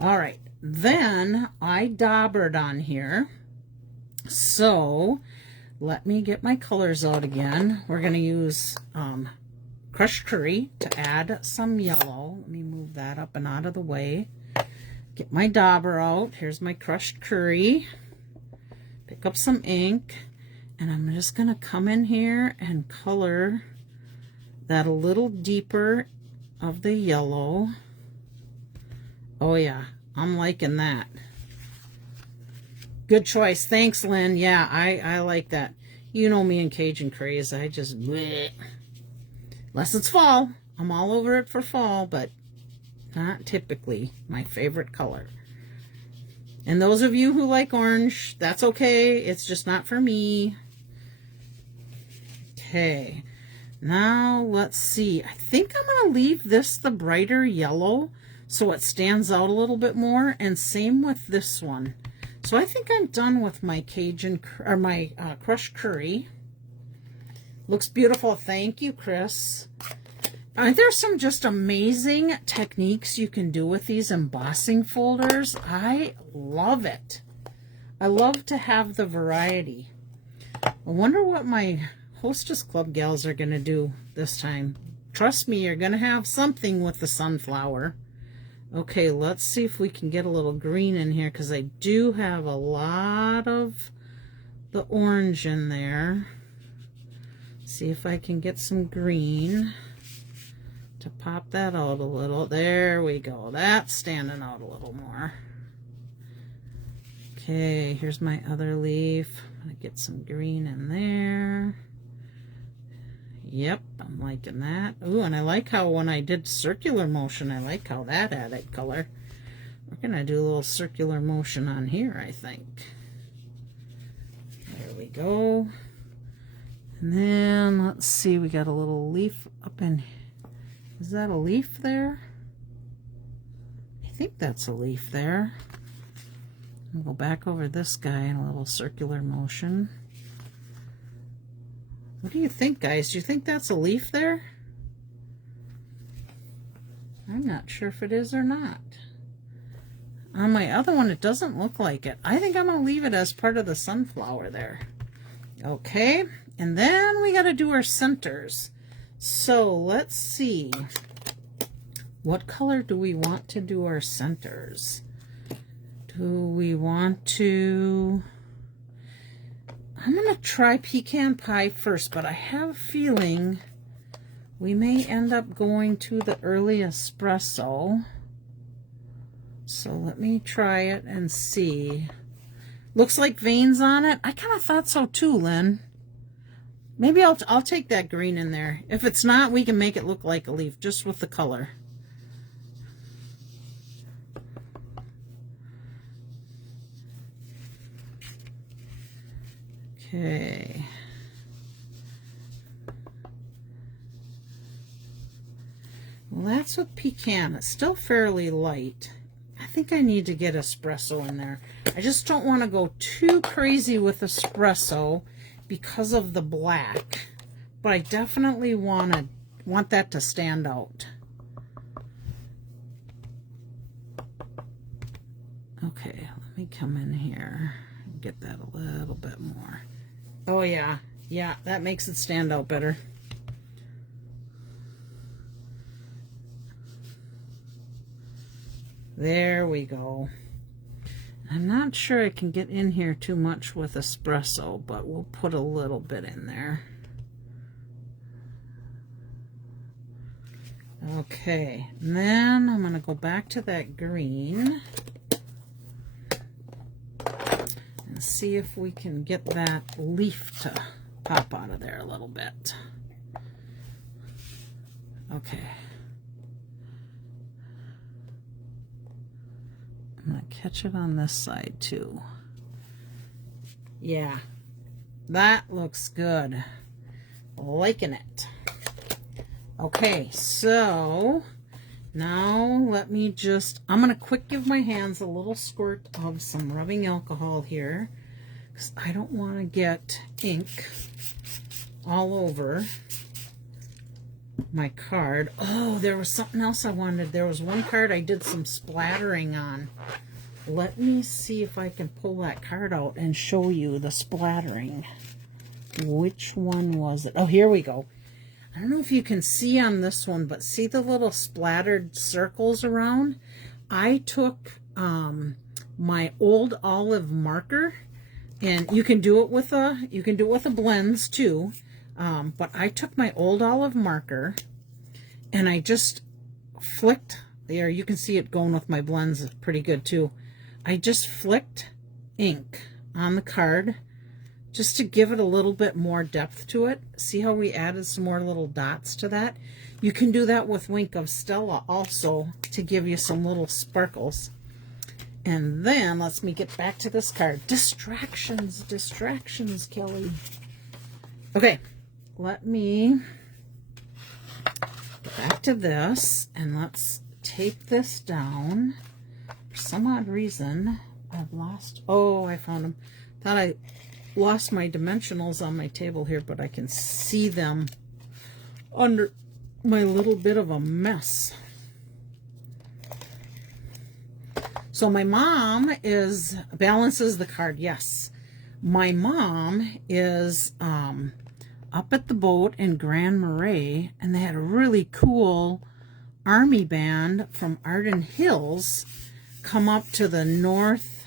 All right, then I daubered on here. So let me get my colors out again. We're going to use crushed curry to add some yellow. Let me move that up and out of the way. Get my dauber out. Here's my crushed curry. Pick up some ink. And I'm just going to come in here and color that a little deeper of the yellow. Oh yeah, I'm liking that. Good choice. Thanks, Lynn. Yeah, I like that. You know me and Cajun Craze. I just bleh. Unless it's fall. I'm all over it for fall, but not typically my favorite color. And those of you who like orange, that's okay. It's just not for me. Okay, now let's see. I think I'm going to leave this the brighter yellow so it stands out a little bit more, and same with this one. So I think I'm done with my Cajun or my crushed curry. Looks beautiful. Thank you, Chris. There's some just amazing techniques you can do with these embossing folders. I love it. I love to have the variety. I wonder what my Hostess Club gals are going to do this time. Trust me, you're going to have something with the sunflower. Okay, let's see if we can get a little green in here, because I do have a lot of the orange in there. See if I can get some green to pop that out a little. There we go. That's standing out a little more. Okay, here's my other leaf. I'm going to get some green in there. Yep, I'm liking that. Ooh, and I like how when I did circular motion, I like how that added color. We're going to do a little circular motion on here, I think. There we go. And then, let's see, we got a little leaf up in... Is that a leaf there? I think that's a leaf there. I'll go back over this guy in a little circular motion. What do you think, guys? Do you think that's a leaf there? I'm not sure if it is or not. On my other one, it doesn't look like it. I think I'm going to leave it as part of the sunflower there. Okay, and then we got to do our centers. So let's see. What color do we want to do our centers? Do we want to... I'm going to try pecan pie first, but I have a feeling we may end up going to the early espresso. So let me try it and see. Looks like veins on it. I kind of thought so too, Lynn. Maybe I'll take that green in there. If it's not, we can make it look like a leaf just with the color. Okay. Well, that's with pecan. It's still fairly light. I think I need to get espresso in there. I just don't want to go too crazy with espresso because of the black. But I definitely want that to stand out. Okay, let me come in here and get that a little bit more. Oh yeah, yeah, that makes it stand out better. There we go. I'm not sure I can get in here too much with espresso, but we'll put a little bit in there. Okay, and then I'm going to go back to that green and see if we can get that leaf to pop out of there a little bit. Okay. I'm going to catch it on this side too. Yeah, that looks good. Liking it. Okay, so Now let me just, I'm going to quick give my hands a little squirt of some rubbing alcohol here, because I don't want to get ink all over my card. Oh, there was something else I wanted. There was one card I did some splattering on. Let me see if I can pull that card out and show you the splattering. Which one was it? Oh, here we go. I don't know if you can see on this one, but see the little splattered circles around? I took my old olive marker, and you can do it with a blends too. But I took my old olive marker and I just flicked there. You can see it going with my blends pretty good too. I just flicked ink on the card just to give it a little bit more depth to it. See how we added some more little dots to that? You can do that with Wink of Stella also to give you some little sparkles. And then let me get back to this card. Distractions, Kelly. Okay, let me get back to this and let's tape this down. For some odd reason, I've lost, oh, I found them. Thought I lost my dimensionals on my table here, but I can see them under my little bit of a mess. So my mom balances the card, yes. My mom is up at the boat in Grand Marais, and they had a really cool army band from Arden Hills come up to the North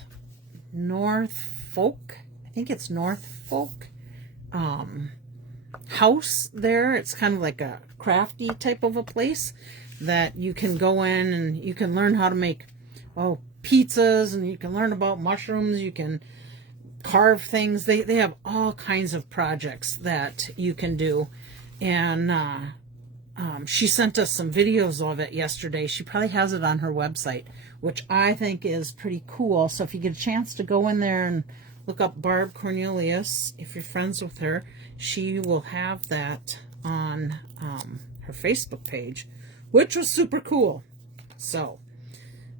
Folk, I think it's North Folk house there. It's kind of like a crafty type of a place that you can go in and you can learn how to make, pizzas, and you can learn about mushrooms, you can carve things. They have all kinds of projects that you can do. And she sent us some videos of it yesterday. She probably has it on her website, which I think is pretty cool. So if you get a chance to go in there and look up Barb Cornelius, if you're friends with her, she will have that on her Facebook page, which was super cool. So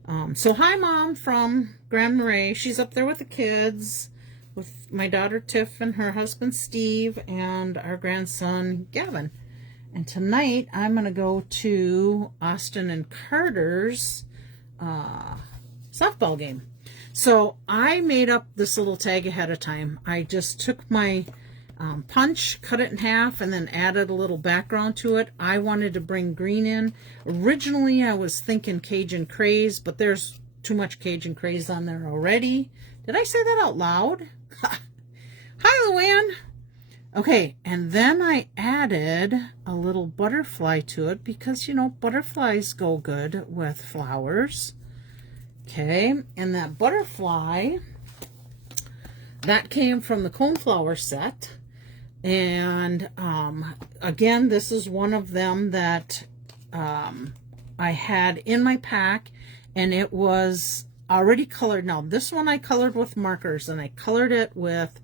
hi, Mom from Grand Marais. She's up there with the kids, with my daughter Tiff and her husband Steve and our grandson Gavin. And tonight I'm going to go to Austin and Carter's softball game. So I made up this little tag ahead of time. I just took my punch, cut it in half, and then added a little background to it. I wanted to bring green in. Originally I was thinking Cajun Craze, but there's too much Cajun Craze on there already. Did I say that out loud? Hi, Luann. Okay, and then I added a little butterfly to it because, you know, butterflies go good with flowers. Okay, and that butterfly, that came from the coneflower set. And again, this is one of them that I had in my pack, and it was already colored. Now, this one I colored with markers, and I colored it with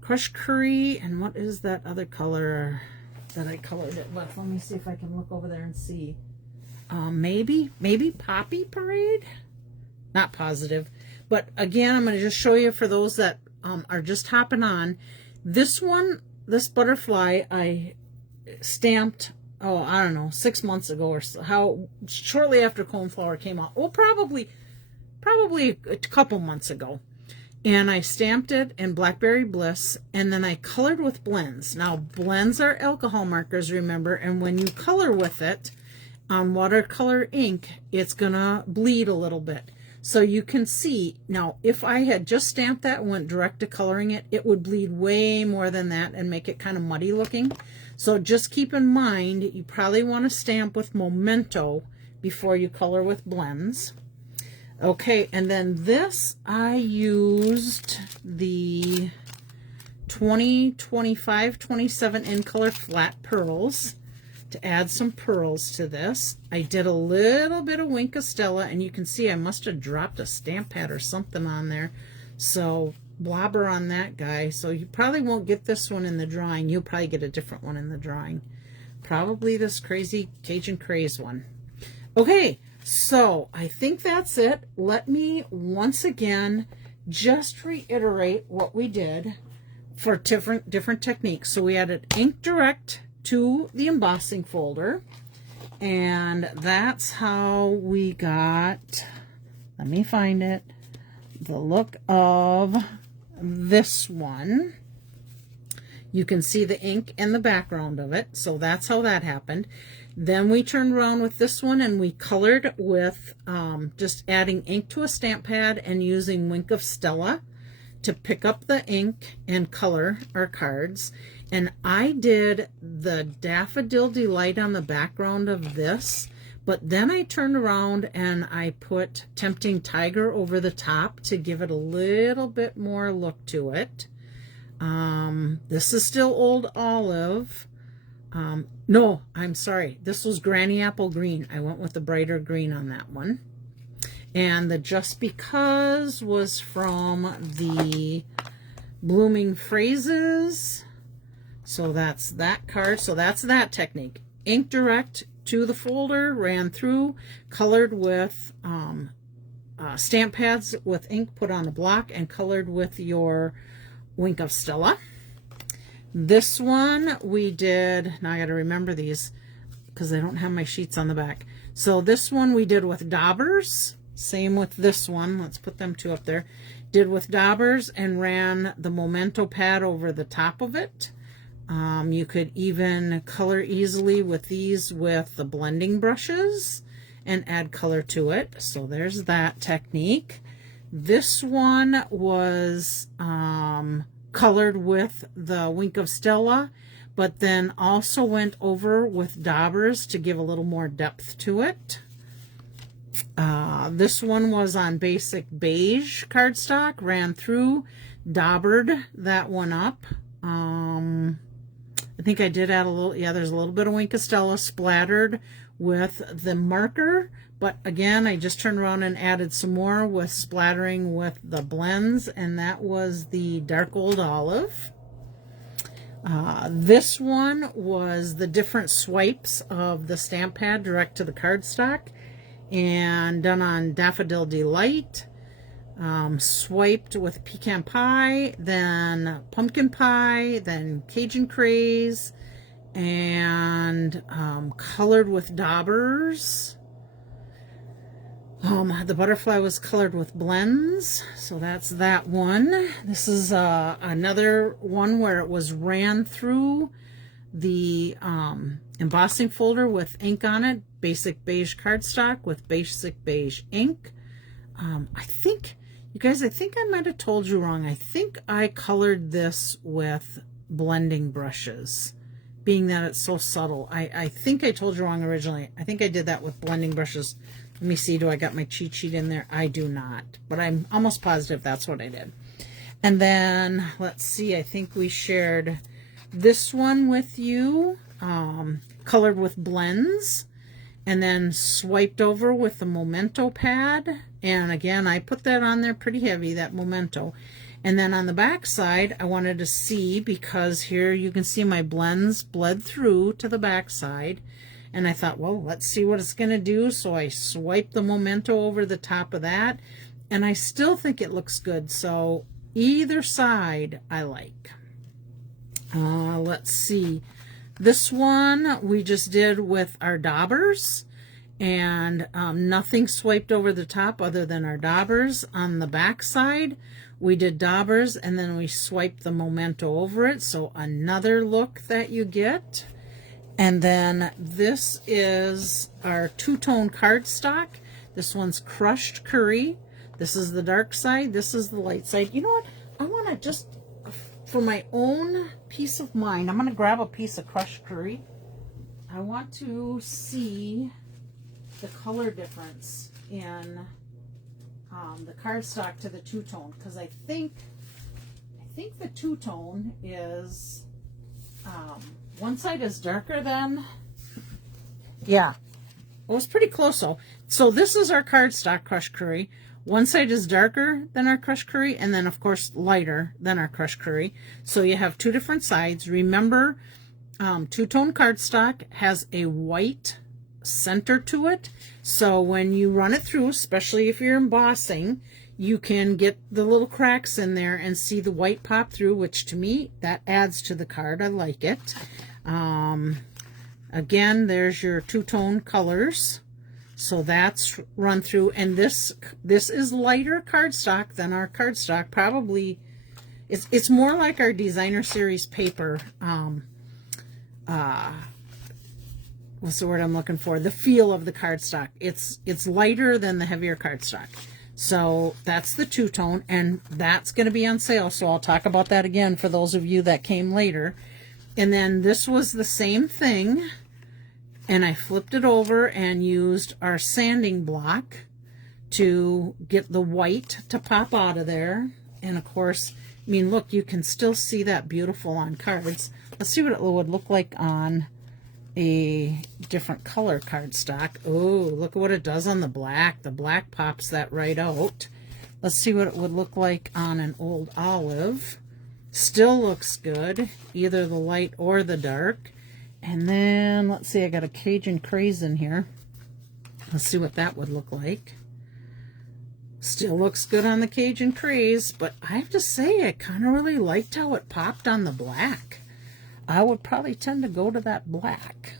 crushed curry, and what is that other color that I colored it with? Let me see if I can look over there and see. Maybe Poppy Parade? Not positive. But again, I'm going to just show you for those that are just hopping on. This one, this butterfly, I stamped, I don't know, 6 months ago or so, shortly after Coneflower came out. Well, probably a couple months ago. And I stamped it in Blackberry Bliss, and then I colored with blends. Now, blends are alcohol markers, remember, and when you color with it on watercolor ink, it's gonna bleed a little bit. So you can see, now, if I had just stamped that and went direct to coloring it, it would bleed way more than that and make it kind of muddy looking. So just keep in mind, you probably want to stamp with Memento before you color with blends. Okay, and then this, I used the 20, 25, 27 in color flat pearls to add some pearls to this. I did a little bit of Wink of Stella, and you can see I must have dropped a stamp pad or something on there. So blobber on that guy. So you probably won't get this one in the drawing. You'll probably get a different one in the drawing. Probably this crazy Cajun Craze one. Okay, so I think that's it. Let me once again just reiterate what we did for different techniques. So we added ink direct to the embossing folder, and that's how we got, let me find it, the look of this one. You can see the ink and the background of it, so that's how that happened. Then we turned around with this one and we colored with just adding ink to a stamp pad and using Wink of Stella to pick up the ink and color our cards. And I did the Daffodil Delight on the background of this, but then I turned around and I put Tempting Tiger over the top to give it a little bit more look to it. This is still Old Olive. No, I'm sorry. This was Granny Apple Green. I went with the brighter green on that one. And the Just Because was from the Blooming Phrases. So that's that card. So that's that technique. Ink direct to the folder, ran through, colored with stamp pads with ink put on a block, and colored with your Wink of Stella. This one we did, now I got to remember these because I don't have my sheets on the back. So this one we did with Daubers. Same with this one. Let's put them two up there. Did with Daubers and ran the Memento pad over the top of it. You could even color easily with these with the blending brushes and add color to it. So there's that technique. This one was colored with the Wink of Stella, but then also went over with Daubers to give a little more depth to it. This one was on basic beige cardstock, ran through, daubered that one up. I think I did add a little, yeah, there's a little bit of Wink of Stella splattered with the marker, but again, I just turned around and added some more with splattering with the blends, and that was the Dark Old Olive. This one was the different swipes of the stamp pad direct to the cardstock, and done on Daffodil Delight, swiped with Pecan Pie, then Pumpkin Pie, then Cajun Craze, and colored with Daubers. The butterfly was colored with blends, so that's that one. This is another one where it was ran through the embossing folder with ink on it, basic beige cardstock with basic beige ink. I think, you guys, I think I might have told you wrong. I think I colored this with blending brushes, being that it's so subtle. I think I told you wrong originally. I think I did that with blending brushes. Let me see, do I got my cheat sheet in there? I do not, but I'm almost positive that's what I did. And then, let's see, I think we shared this one with you, colored with blends, and then swiped over with the Memento pad. And again, I put that on there pretty heavy, that Memento. And then on the back side, I wanted to see, because here you can see my blends bled through to the back side. And I thought, well, let's see what it's going to do. So I swiped the Memento over the top of that. And I still think it looks good. So either side I like. Let's see. This one we just did with our Daubers. And nothing swiped over the top other than our Daubers. On the back side, we did Daubers and then we swiped the Memento over it. So another look that you get. And then this is our two-tone cardstock. This one's crushed curry. This is the dark side. This is the light side. You know what? I want to just, for my own peace of mind, I'm going to grab a piece of crushed curry. I want to see the color difference in the cardstock to the two-tone, because I think the two-tone is one side is darker than, yeah, it was pretty close though. So this is our cardstock crushed curry. One side is darker than our crushed curry, and then of course lighter than our crushed curry. So you have two different sides. Remember, two-tone cardstock has a white center to it. So when you run it through, especially if you're embossing, you can get the little cracks in there and see the white pop through, which to me, that adds to the card. I like it. Again, there's your two-tone colors. So that's run through, and this is lighter cardstock than our cardstock. Probably, it's more like our designer series paper. What's the word I'm looking for? The feel of the cardstock. It's lighter than the heavier cardstock. So that's the two-tone, and that's going to be on sale. So I'll talk about that again for those of you that came later. And then this was the same thing. And I flipped it over and used our sanding block to get the white to pop out of there. And of course, I mean, look, you can still see that beautiful on cards. Let's see what it would look like on a different color cardstock. Oh, look at what it does on the black. The black pops that right out. Let's see what it would look like on an old olive. Still looks good, either the light or the dark. And then, let's see, I got a Cajun Craze in here. Let's see what that would look like. Still looks good on the Cajun Craze, but I have to say, I kind of really liked how it popped on the black. I would probably tend to go to that black.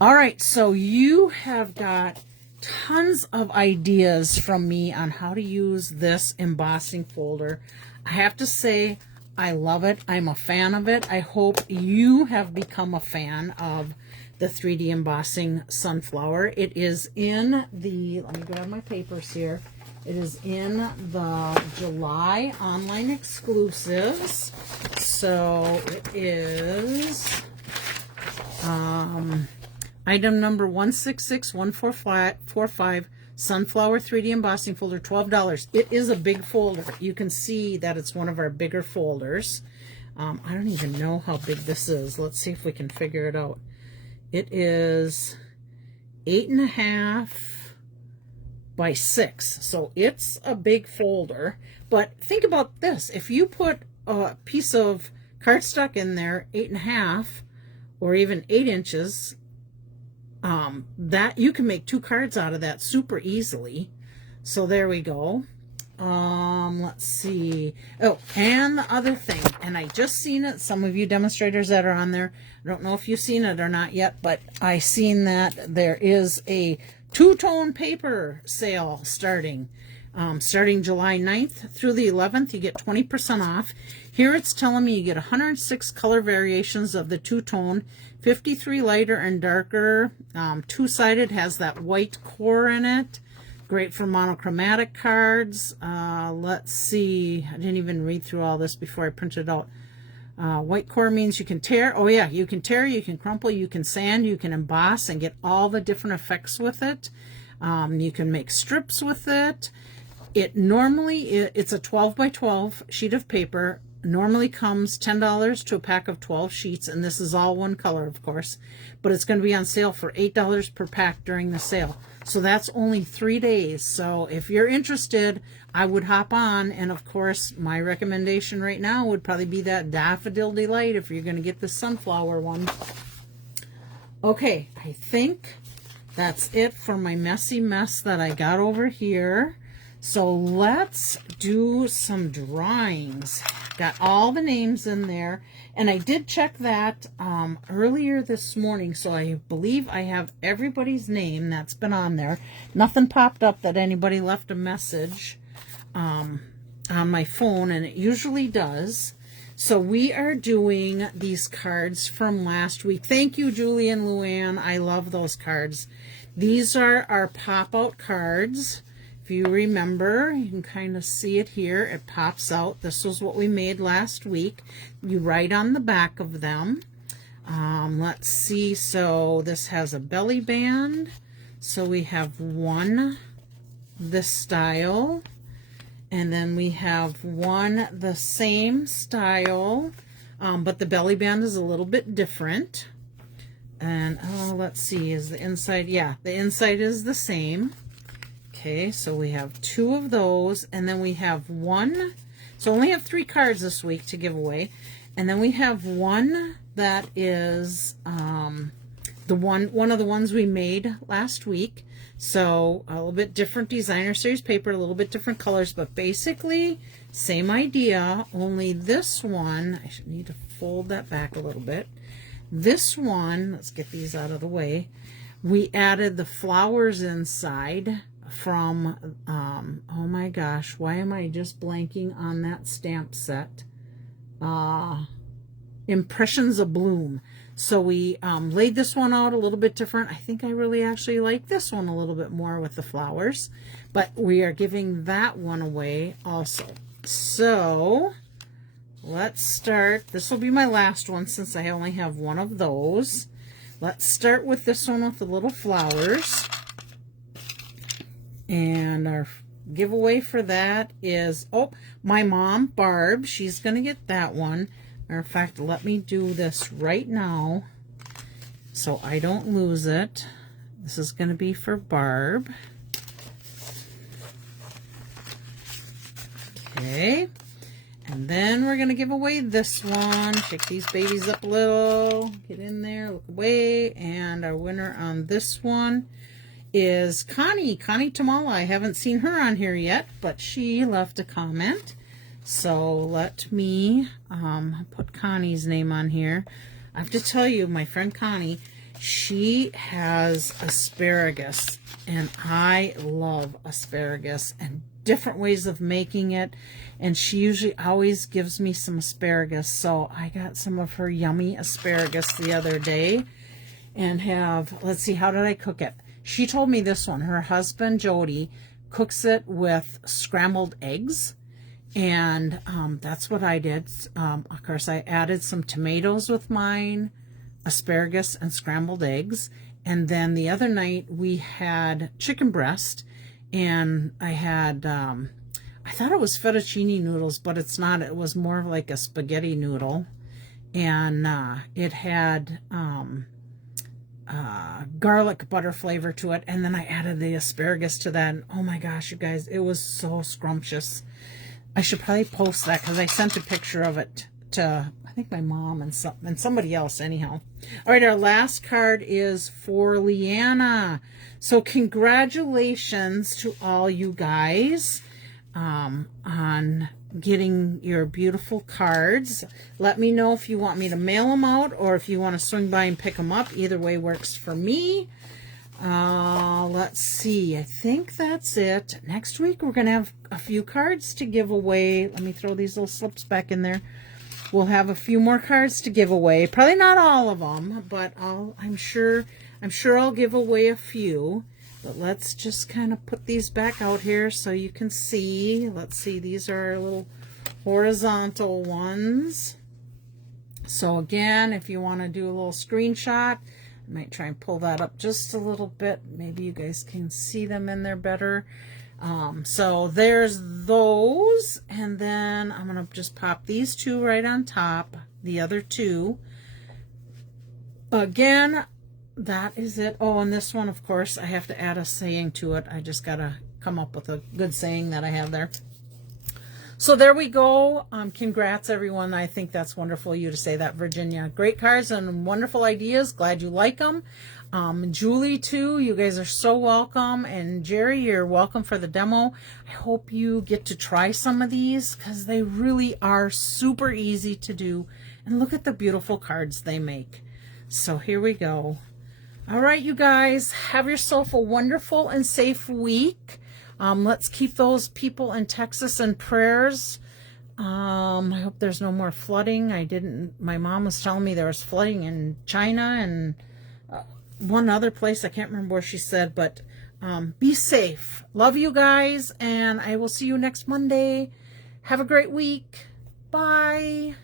All right, so you have got tons of ideas from me on how to use this embossing folder. I have to say, I love it. I'm a fan of it. I hope you have become a fan of the 3D embossing Sunflower. It is in the, let me grab my papers here. It is in the July online exclusives. So it is item number 1661445. Sunflower 3D Embossing Folder, $12. It is a big folder. You can see that it's one of our bigger folders. I don't even know how big this is. Let's see if we can figure it out. It is 8.5 by 6. So it's a big folder. But think about this. If you put a piece of cardstock in there, 8.5 or even 8 inches, that you can make 2 cards out of that super easily. So there we go. Let's see. Oh, and the other thing, and I just seen it, some of you demonstrators that are on there, I don't know if you've seen it or not yet, but I seen that there is a two-tone paper sale starting. Starting July 9th through the 11th, you get 20% off. Here it's telling me you get 106 color variations of the two-tone, 53 lighter and darker. Two-sided, has that white core in it. Great for monochromatic cards. Let's see. I didn't even read through all this before I printed it out. White core means you can tear. Oh yeah, you can tear, you can crumple, you can sand, you can emboss and get all the different effects with it. You can make strips with it. It's a 12 by 12 sheet of paper. Normally comes $10 to a pack of 12 sheets, and this is all one color, of course, but it's going to be on sale for $8 per pack during the sale. So that's only 3 days. So if you're interested, I would hop on, and of course, my recommendation right now would probably be that Daffodil Delight if you're going to get the Sunflower one. Okay, I think that's it for my messy mess that I got over here. So let's do some drawings. Got all the names in there, and I did check that earlier this morning, so I believe I have everybody's name that's been on there. Nothing popped up that anybody left a message on my phone, and it usually does. So we are doing these cards from last week. Thank you, Julie and Luann. I love those cards. These are our pop-out cards. If you remember, you can kind of see it here. It pops out. This was what we made last week. You write on the back of them. Let's see. So this has a belly band. So we have one this style. And then we have one the same style, but the belly band is a little bit different. And let's see, is the inside? Yeah, the inside is the same. Okay, so we have 2 of those, and then we have one. So only have 3 cards this week to give away, and then we have one that is one of the ones we made last week. So a little bit different designer series paper, a little bit different colors, but basically same idea, only this one, I should need to fold that back a little bit. This one, let's get these out of the way. We added the flowers inside from, oh my gosh, why am I just blanking on that stamp set? Impressions of Bloom. So we laid this one out a little bit different. I think I really actually like this one a little bit more with the flowers, but we are giving that one away also. So let's start. This will be my last one since I only have one of those. Let's start with this one with the little flowers. And our giveaway for that is, oh, my mom, Barb, she's going to get that one. Matter of fact, let me do this right now so I don't lose it. This is going to be for Barb. Okay. And then we're going to give away this one. Shake these babies up a little. Get in there, look away. And our winner on this one is Connie Tamala. I haven't seen her on here yet, but she left a comment. So let me put Connie's name on here. I have to tell you, my friend Connie, she has asparagus, and I love asparagus and different ways of making it, and she usually always gives me some asparagus. So I got some of her yummy asparagus the other day and have, let's see, how did I cook it? She told me this one, her husband Jody cooks it with scrambled eggs. And that's what I did. Of course, I added some tomatoes with mine, asparagus, and scrambled eggs. And then the other night we had chicken breast, and I had, I thought it was fettuccine noodles, but it's not. It was more like a spaghetti noodle. And it had garlic butter flavor to it. And then I added the asparagus to that. And oh my gosh, you guys, it was so scrumptious. I should probably post that because I sent a picture of it to, I think, my mom and somebody else anyhow. All right, our last card is for Leanna. So congratulations to all you guys on getting your beautiful cards. Let me know if you want me to mail them out or if you want to swing by and pick them up. Either way works for me. Let's see. I think that's it. Next week we're going to have a few cards to give away. Let me throw these little slips back in there. We'll have a few more cards to give away. Probably not all of them, but I'm sure I'll give away a few. But let's just kind of put these back out here so you can see. Let's see. These are our little horizontal ones. So again, if you want to do a little screenshot, I might try and pull that up just a little bit. Maybe you guys can see them in there better. So there's those. And then I'm going to just pop these two right on top. The other two. Again, that is it. Oh, and this one, of course, I have to add a saying to it. I just got to come up with a good saying that I have there. So there we go. Congrats, everyone. I think that's wonderful of you to say that, Virginia. Great cards and wonderful ideas. Glad you like them. Julie, too, you guys are so welcome. And Jerry, you're welcome for the demo. I hope you get to try some of these because they really are super easy to do. And look at the beautiful cards they make. So here we go. All right, you guys, have yourself a wonderful and safe week. Let's keep those people in Texas in prayers. I hope there's no more flooding. My mom was telling me there was flooding in China and one other place. I can't remember where she said, but be safe. Love you guys, and I will see you next Monday. Have a great week. Bye.